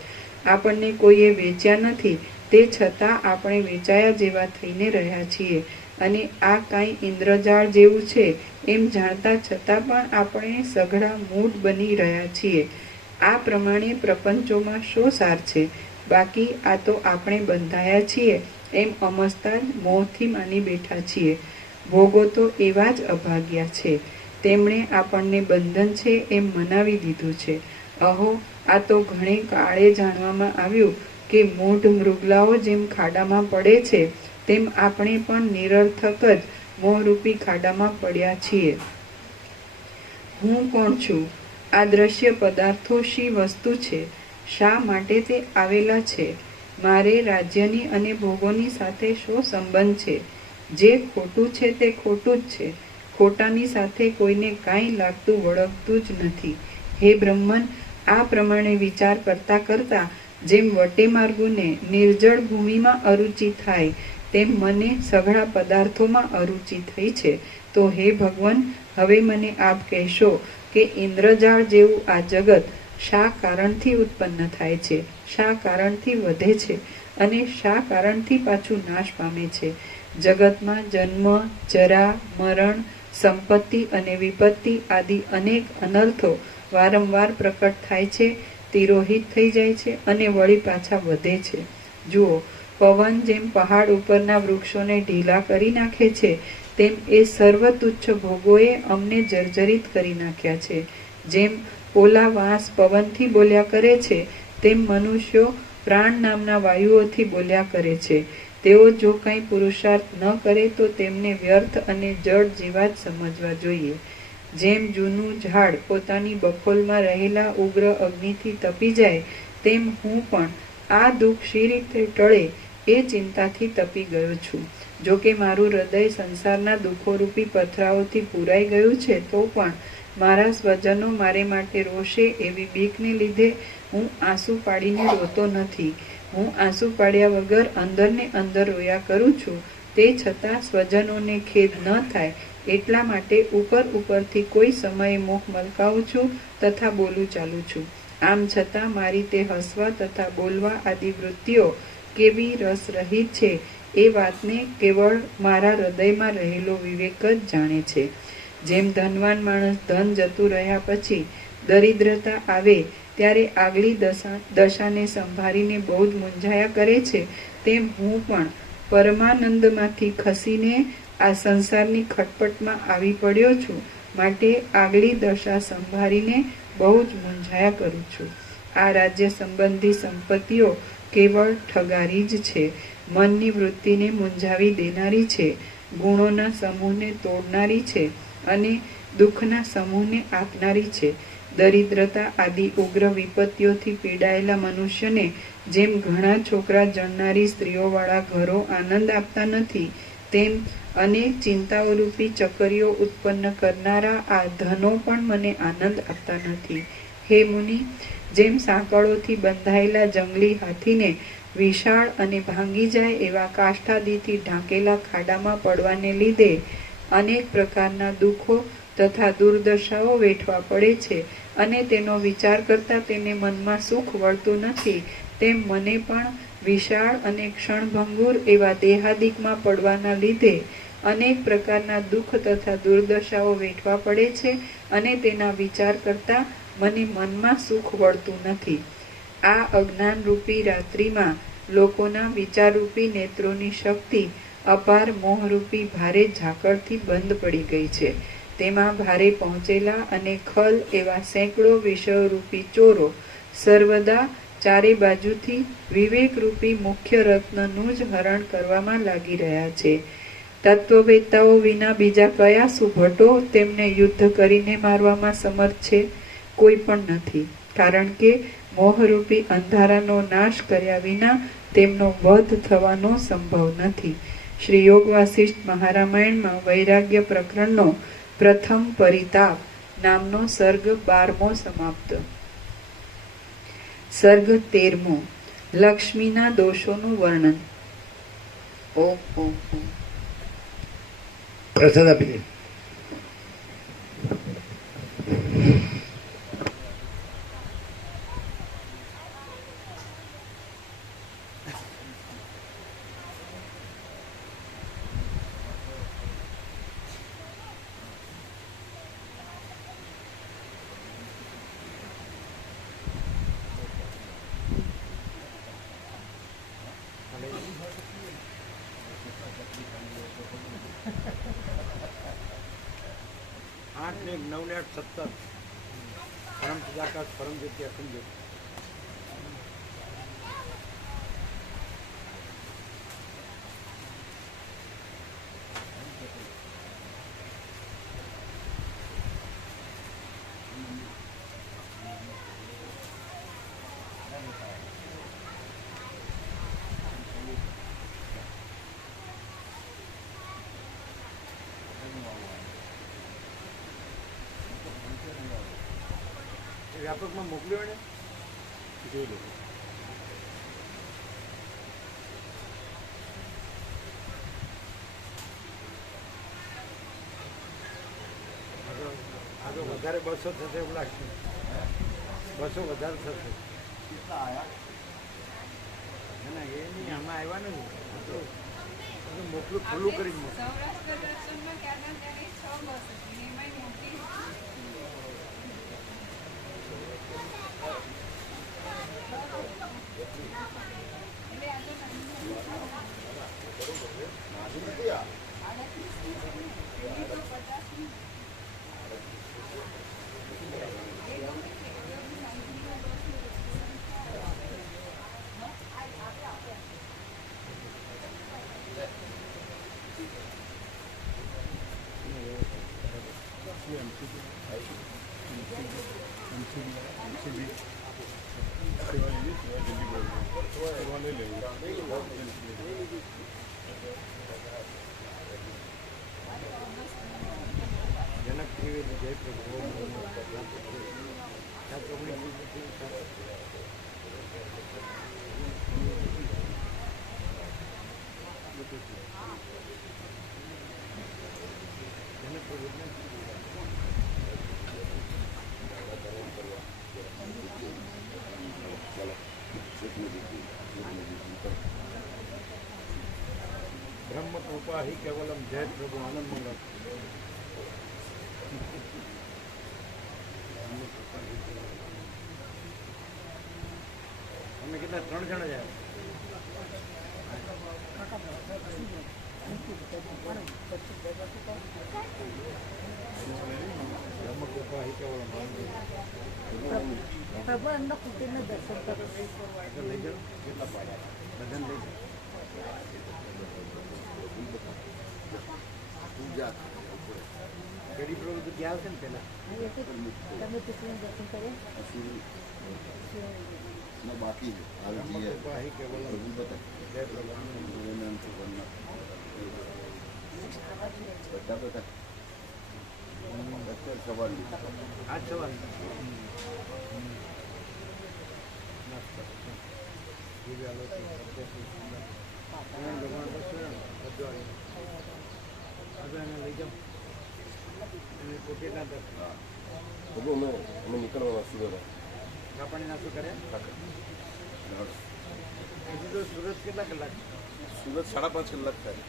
આપણને કોઈએ વેચ્યા નથી તે છતાં આપણે વેચાયા જેવા થઈને રહ્યા છીએ અને આ કાંઈ ઇન્દ્રજાળ જેવું છે એમ જાણતા છતાં પણ આપણે સઘળા મૂઢ બની રહ્યા છીએ. આ પ્રમાણે પ્રપંચોમાં શો સાર છે? બાકી આ તો આપણે બંધાયા છીએ એમ અમસ્તા જ મોહથી માની બેઠા છીએ. ભોગો તો એવા જ અભાગ્યા છે, તેમણે આપણને બંધન છે એમ મનાવી દીધું છે. અહો, આ તો ઘણે કાળે જાણવામાં આવ્યું કે મૂઢ મૃગલાઓ જેમ ખાડામાં પડે છે તેમ આપણે પણ નિરર્થક જ મોહરૂપી ખાડામાં પડ્યા છીએ. હું કોણ છું? આ દ્રશ્ય પદાર્થો શી વસ્તુ છે? શા માટે તે આવેલા છે? મારે રાજ્યની અને ભોગોની સાથે શો સંબંધ છે? જે ખોટું છે તે ખોટું જ છે. ખોટાની સાથે કોઈને કાંઈ લાગતું વળગતું જ નથી. હે બ્રહ્મન, આ પ્રમાણે વિચાર કરતા કરતા જેમ વટે માર્ગુને નિર્જળ ભૂમિમાં અરુચિ થાય તેમ મને સઘળા પદાર્થોમાં અરુચિ થઈ છે. તો હે ભગવાન, હવે મને આપ કહેશો કે ઇન્દ્રજાળ જેવું આ જગત શા કારણથી ઉત્પન્ન થાય છે, શા કારણથી વધે છે અને શા કારણથી પાછું નાશ પામે છે? જગતમાં જન્મ, જરા, મરણ, સંપત્તિ અને વિપત્તિ આદિ અનેક અનર્થો વારંવાર પ્રકટ થાય છે, તિરોહિત થઈ જાય છે અને વળી પાછા વધે છે. જુઓ, પવન જેમ પહાડ ઉપરના વૃક્ષોને ઢીલા કરી નાખે છે તેમ એ સર્વ તુચ્છ ભોગોએ અમને જર્જરિત કરી નાખ્યા છે. જેમ પોલા વાંસ પવનથી બોલ્યા કરે છે તેમ મનુષ્યો પ્રાણ નામના વાયુઓથી બોલ્યા કરે છે. તેઓ જો કંઈ પુરુષાર્થ ન કરે તો તેમને વ્યર્થ અને જડ જેવા જ સમજવા જોઈએ. જેમ જૂનું ઝાડ પોતાની બખોલમાં રહેલા ઉગ્ર અગ્નિથી તપી જાય તેમ હું પણ આ દુઃખ શી રીતે ટળે એ ચિંતાથી તપી ગયો છું. જો કે મારું હૃદય સંસારના દુઃખોરૂપી પથરાઓથી પૂરાઈ ગયું છે તો પણ મારા સ્વજનો મારે માટે રોશે એવી બીકને લીધે હું આંસુ પાડીને રોતો નથી. હું આંસુ પાડ્યા વગર અંદરને અંદર રોયા કરું છું. તે છતાં સ્વજનોને ખેદ ન થાય એટલા માટે ઉપરથી કોઈ સમયે મુખ મલકાવું છું તથા બોલું ચાલું છું. આમ છતાં મારી તે હસવા તથા બોલવા આદિ વૃત્તિઓ કેવી રસરહિત છે એ વાતને કેવળ મારા હૃદયમાં રહેલો વિવેક જ જાણે છે. જેમ ધનવાન માણસ ધન જતું રહ્યા પછી દરિદ્રતા આવે ત્યારે આગલી દશાને સંભાળીને બહુ જ મૂંઝાયા કરે છે તેમ હું પણ પરમાનંદમાંથી ખસીને આ સંસારની ખટપટમાં આવી પડ્યો છું. માટે આગલી દશા સંભાળીને બહુ જ મૂંઝાયા કરું છું. આ રાજ્ય સંબંધી સંપત્તિઓ કેવળ ઠગારી જ છે. મનની વૃત્તિને મૂંઝાવી દેનારી છે, ગુણોના સમૂહને તોડનારી છે અને દુઃખના સમૂહને આપનારી છે. દરિદ્રતા આદિ ઉગ્ર વિપત્તિઓથી પીડાયેલા મનુષ્યને જેમ ઘણા છોકરા જણનારી સ્ત્રીઓવાળા ઘરો આનંદ આપતા નથી તેમ અનેક ચિંતાઓરૂપી ચકરીઓ ઉત્પન્ન કરનારા આ ધનો પણ મને આનંદ આપતા નથી. હે મુનિ, જેમ સાંકળોથી બંધાયેલા જંગલી હાથીને વિશાળ અને ભાંગી જાય એવા કાષ્ઠાદીથી ઢાંકેલા ખાડામાં પડવાને લીધે અનેક પ્રકારના દુઃખો તથા દુર્દશાઓ વેઠવા પડે છે અને તેનો વિચાર કરતા તેને મનમાં સુખ વળતું નથી, તેમ મને પણ વિશાળ અને ક્ષણભંગુર એવા દેહાદિકમાં પડવાના લીધે અનેક પ્રકારના દુઃખ તથા દુર્દશાઓ વેઠવા પડે છે અને તેના વિચાર કરતા મને મનમાં સુખ વળતું નથી. આ અજ્ઞાનરૂપી રાત્રિમાં લોકોના વિચારરૂપી નેત્રોની શક્તિ અપાર મોહરૂપી ભારે ઝાકળથી બંધ પડી ગઈ છે. તેમાં ભારે પહોંચેલા અને ખલ એવા સેંકડો વિષયરૂપી ચોરો સર્વદા ચારે બાજુથી વિવેકરૂપી મુખ્ય રત્નનું જ હરણ કરવામાં લાગી રહ્યા છે. તત્વવેત્તાઓ વિના બીજા કયા સુભટો તેમને યુદ્ધ કરીને મારવામાં સમર્થ છે? કોઈ પણ નથી, કારણ કે મોહરૂપી અંધારાનો નાશ કર્યા વિના તેમનો વધ થવાનો સંભવ નથી. શ્રી યોગ વાસિષ્ઠ મહારામાયણમાં વૈરાગ્ય પ્રકરણનો પ્રથમ પરિતાપ નામનો સર્ગ 12મો સમાપ્ત. સર્ગ 13મો લક્ષ્મીના દોષોનું વર્ણન. ઓમ ઓમ ઓમ. પ્રસાદ આપી દે. आठ ने 9 ने 8 17 परम सदाकाश परम ज्योति अखंड ज्योति. વ્યાપકમાં મોકલ્યો એને જોઈ લો. આ તો વધારે 200 થશે એવું લાગશે. 200 વધારે થશે. કેટલા આયા? ના એ નહીં, આમાં આવ્યા ને મોકલું ખુલ્લું કરી મોકલું. સૌરાષ્ટ્ર દર્શનમાં ત્યારના ત્યારે 6 બસ હતી, એમાંય મોટી જનક ત્રિવેદી જય પ્રભુ. ब्रह्म कृपा ही केवलम जय प्रभु आनंद मंगल. અમે કેટલા 3 જણા જાય. બ્રહ્મ કૃપા ही केवलम ભગવાનના કુટીરના દર્શન કરો. લઈ જાઓ. કેટલા પાડ્યા બધાને લઈ જાઓ. પૂજા ગરીબ લોકો તો ગયા હશે ને પહેલા. તમે કૃષ્ણ દર્શન કર્યા? બાકી છે. હાલ બ્રહ્મ જઈએ. કૃપા ही केवलम પ્રભુ બતા. જય પ્રભુ આનંદ મંગલ. નામ છે વરના. બધા બધા અત્યારે સવાલ આ સવાલ મસ્ત બીજા લોકો ભગવાન બધું એને લઈ જાઓ એને પોટેના દર્શન અમે નીકળવાના સુરત કાપણી ના શું કરે અહીંથી તો સુરત કેટલા કલાક સુરત 5.5 કલાક થાય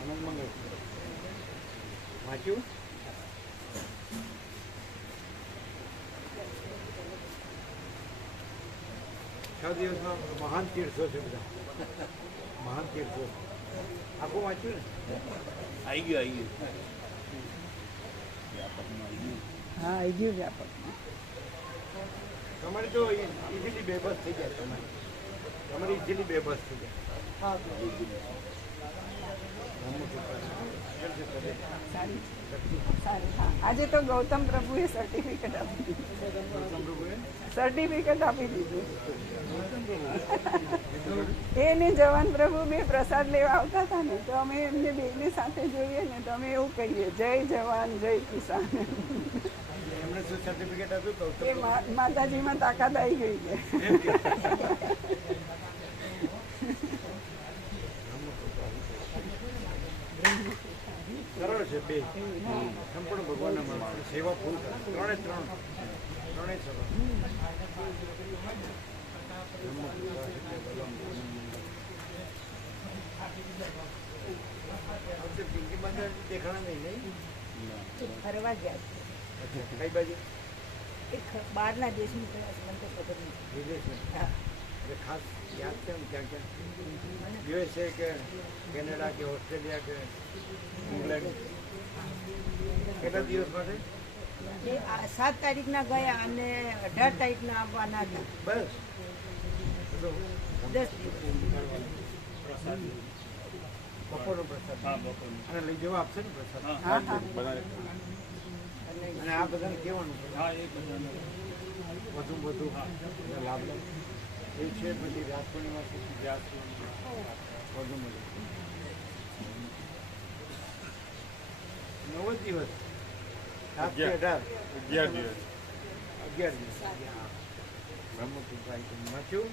આનંદ મંગળ વાંચ્યું છ દિવસમાં મહાન તીર્થો છે બધા મહાન તીર્થો આખું વાંચ્યું ને આવી ગયું હા આવી ગયું વ્યાપકમાં તમારી તો ઇઝીલી બેબસ થઈ જાય તમારી ઇઝીલી બેબસ થઈ જાય હા સારી સારી હા આજે તો ગૌતમ પ્રભુએ સર્ટિફિકેટ આપી દીધું એને જવાન પ્રભુ બે પ્રસાદ લેવા આવતા હતા ને તો અમે એમને બેને સાથે જોઈએ ને તો અમે એવું કહીએ જય જવાન જય કિસાન એમણે શું સર્ટિફિકેટ આપ્યું એ માતાજીમાં તાકાત આવી ગઈ છે સરળ છે બે સંપૂર્ણ ભગવાનના માણસ સેવા ફૂલ કરે ત્રણે સરળ પિંકી મંદિર દેખાણા નહીં ફરવા ગયા છે કઈ બાજુ એક બહારના દેશની પ્રયાસ મને તો ખબર નથી વિદેશમાં એટલે ખાસ યાદ છે ને ક્યાં ક્યાં યુએસએ કે કેનેડા કે ઓસ્ટ્રેલિયા કે ઇંગ્લેન્ડ કેટલા દિવસ માટે એ 7 તારીખના ગયા અને 18 તારીખના આવવાના હતા બસ 10 દિવસ બપોરનો પ્રસાદ અને લઈ જવા આપશે ને પ્રસાદ હા હા અને આ બધાને કહેવાનું વધુ એને લાભ લે એ છે પછી રાત પૂર્ણિમા વધુ મળે 9 દિવસ 7 થી 18 11 દિવસ 11 દિવસ બ્રહ્મપુત્ર વાંચ્યું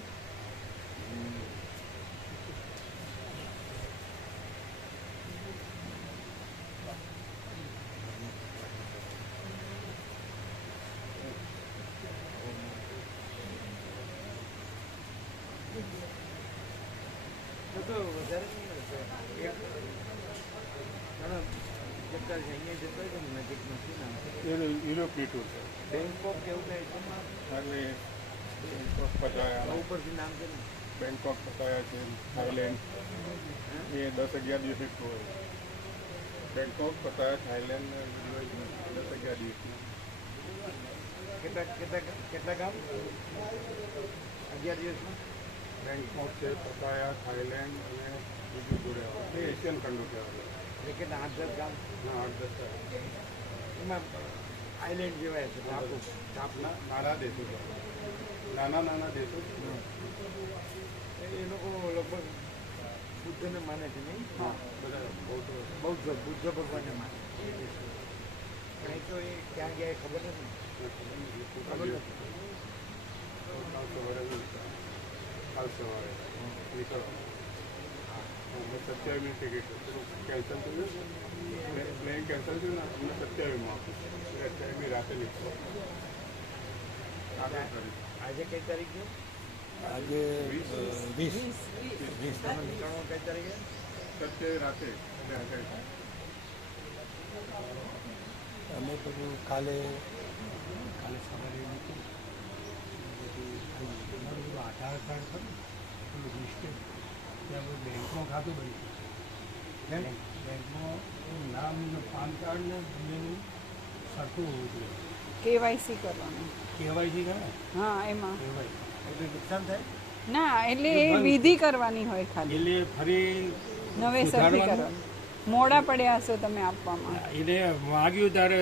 તો વધારે નહીં હશે જતા અહીંયા જતો હોય ને નજીકમાં શું નામ છે યુરોપની ટૂર છે બેંકોક કેવું થાય છે એટલે બેંકોક પતાયા ઉપરથી નામ છે ને બેંકોક પતાયા છે થાઈલેન્ડ એ 10-11 દિવસની ટૂર બેંકોક પતાયા થાઈલેન્ડ 10-11 દિવસની કેટલા ગામ 11 દિવસમાં બેંકોક છે પતાયા થાઈલેન્ડ અને બીજું જોડે આવે એ એશિયન ખંડો કહેવાય એટલે કેટલા 8-10 ગામ હા 8-10 એમાં આઈલેન્ડ જેવાય છે ટાપુ નાના દેશો છે નાના દેશો એ લોકો લગભગ બુદ્ધને માને છે નહીં હા બધા બૌદ્ધ ભગવાનને માને પણ એ તો એ ક્યાં ગયા એ ખબર નથી ખબર નથી કાલ સવારે નીકળવાનું 27 ટિકિટ કેન્સલ થયું પ્લેન કેન્સલ થયું ને અમને 27માં આપ્યું 28 રાતે નીકળવાનું આજે કઈ તારીખ છે આજે 20 તમે નીકળવાનું કઈ તારીખે 27 રાતે અમે બધું કાલે સવારે નીકળી બધું આધાર કાર્ડ કરું પેલું લિસ્ટેડ ત્યાં બધું બેંકમાં ખાતું બન્યું બેંકમાં નામ પાન કાર્ડ ને બંનેનું સરખું હોવું જોઈએ કેવાયસી કરવાનું કેવાયસી કરે હા એમાં કેવાય એટલે નુકસાન થાય ના એટલે એ વિધિ કરવાની હોય ખાલી એટલે ફરી નવેસરથી કરવાની મોડા પડ્યા હશો તમે આપવામાં એને માગ્યું ત્યારે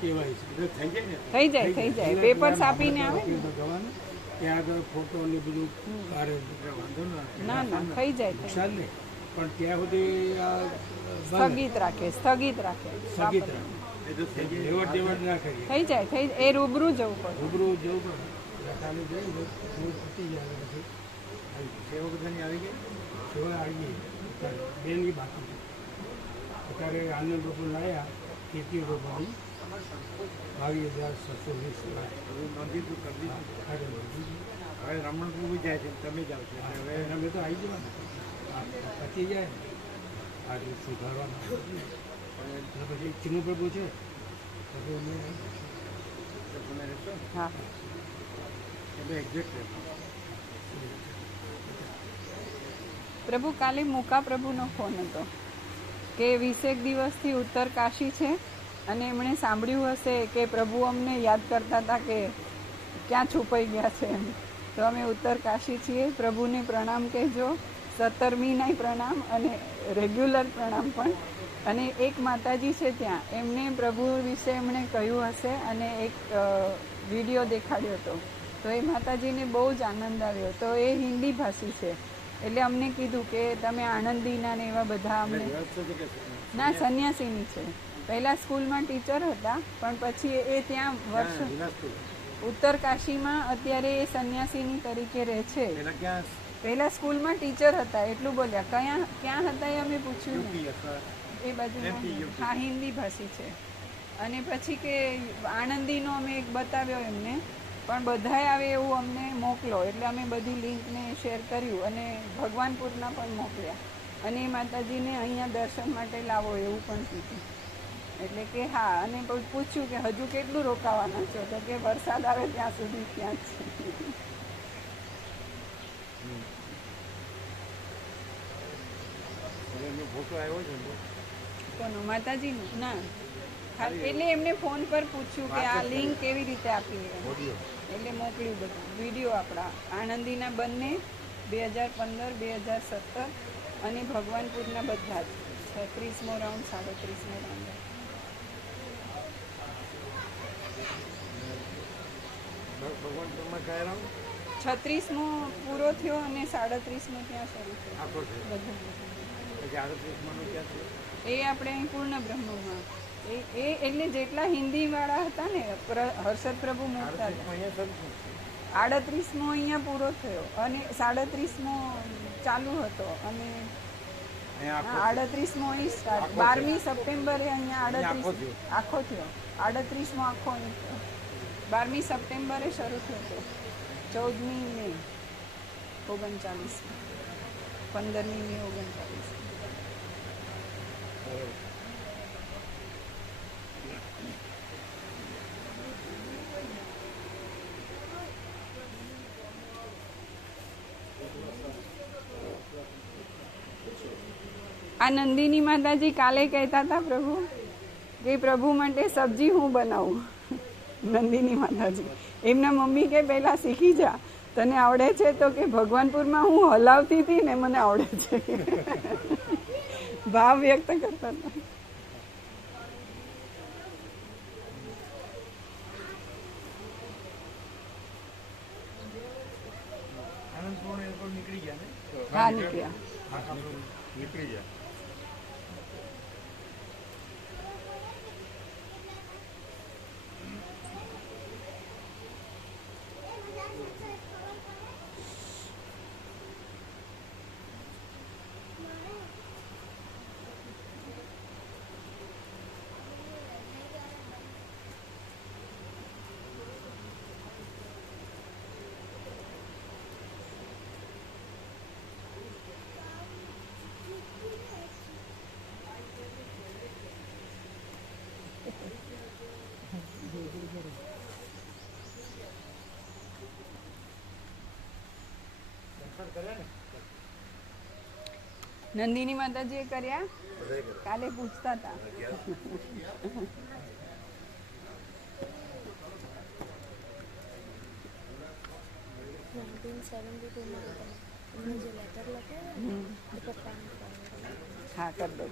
કેવાય છે થઈ જાય ને થઈ જાય પેપર્સ આપીને આવે ને. જવાનું ત્યાં આગળ ફોટો ને બધું કાઢે વાંધો ના ના થઈ જાય નુકસાન નહીં પણ ત્યાં સુધી આ બંધ. સ્થગિત રાખે સ્થગિત વાપરવાનું. રાખે. લેવડ દેવડ ના કરીએ. થઈ જાય એ રૂબરૂ જવું પડે. રૂબરૂ જવું પડે. એટલે ખાલી જઈને થોડું ફૂટી જાય એટલે પછી સેવા બધાની આવી ગઈ. સેવા આવી ગઈ અત્યારે બેનની બાકી છે. અત્યારે આનંદ પ્રભુ લાયા 21 રૂપિયાની 22,620 હવે રમણ પ્રભુ જાય છે તમે જાઓ છો હવે અમે તો આવી જવાનું પતી જાય ને આ રીતે સુધારવાનું અને પછી ચિન્નુ પ્રભુ છે તો અમે તમે રહેશો ને હા એટલે એક્ઝેક્ટ રહેશો. પ્રભુ કાલે મૂકા પ્રભુનો ફોન હતો કે 20 દિવસથી ઉત્તર કાશી છે અને એમણે સાંભળ્યું હશે કે પ્રભુ અમને યાદ કરતા હતા કે ક્યાં છુપાઈ ગયા છે એમ. તો અમે ઉત્તર કાશી છીએ. પ્રભુને પ્રણામ કહેજો, 17મીના પ્રણામ અને રેગ્યુલર પ્રણામ પણ. અને એક માતાજી છે ત્યાં, એમને પ્રભુ વિશે એમણે કહ્યું હશે અને એક વિડીયો દેખાડ્યો હતો. તો એ માતાજીને બહુ જ આનંદ આવ્યો. તો એ હિન્દી ભાષી છે એટલે અમને કીધું કે તમે આણંદીના ને એવા બધા અમને. ના, સંન્યાસીની છે. પહેલાં સ્કૂલમાં ટીચર હતા પણ પછી એ ત્યાં વર્ષ ઉત્તર કાશીમાં અત્યારે એ સંન્યાસીની તરીકે રહે છે. પહેલાં સ્કૂલમાં ટીચર હતા એટલું બોલ્યા. ક્યાં હતા એ અમે પૂછ્યું નહીં. એ બાજુ હા હિન્દી ભાષી છે. અને પછી કે આણંદીનો અમે એક બતાવ્યો એમને, પણ બધાએ આવે એવું અમને મોકલો એટલે અમે બધી લિંકને શેર કર્યું અને ભગવાનપુરના પણ મોકલ્યા. અને એ માતાજીને અહીંયા દર્શન માટે લાવો એવું પણ કીધું. એટલે કે હા. અને પૂછ્યું કે હજુ કેટલું રોકાવાના છો? તો કે વરસાદ આવે ત્યાં સુધી ત્યાં જ છે. ફોટો આવ્યો છે કોનો? માતાજીનો? ના, એટલે એમને ફોન પર પૂછ્યું કે આ લિંક કેવી રીતે આપી, એટલે મોકલ્યું બધું વિડીયો આપણા આણંદીના બંને 2015, 2017 અને ભગવાનપુરના બધા જ 36મો રાઉન્ડ 37મો રાઉન્ડ. 36મો પૂરો થયો અને 37મો ત્યાં શરૂ થયો બધું. એ આપણે અહીં પૂર્ણ બ્રહ્મમાં એ એટલે જેટલા હિન્દીવાળા હતા ને હર્ષદ પ્રભુ મોકતા હતા. 38મો અહીંયા પૂરો થયો અને 37મો ચાલુ હતો અને 38મો અહીં સ્ટાર્ટ. 12મી સપ્ટેમ્બરે અહીંયા 38 આખો થયો. 38મો આખો અહીં થયો. 12મી સપ્ટેમ્બરે શરૂ થયો હતો. 14મી મે 39, 15મી મે 39. આ નંદિની માતાજી કાલે કહેતા હતા પ્રભુ કે પ્રભુ માટે સબ્જી હું બનાવું. નંદિની માતાજી એમના મમ્મી કે પહેલાં શીખી જા, તને આવડે છે? તો કે ભગવાનપુરમાં હું હલાવતી હતી ને મને આવડે છે. ભાવ વ્યક્ત કરતા હતા. નીકળી ગયા ને? હા, નીકળ્યા. નીકળી ગયા. નંદિની માતાજીએ કર્યા. કાલે પૂછતા હતા. હા, કરી દો.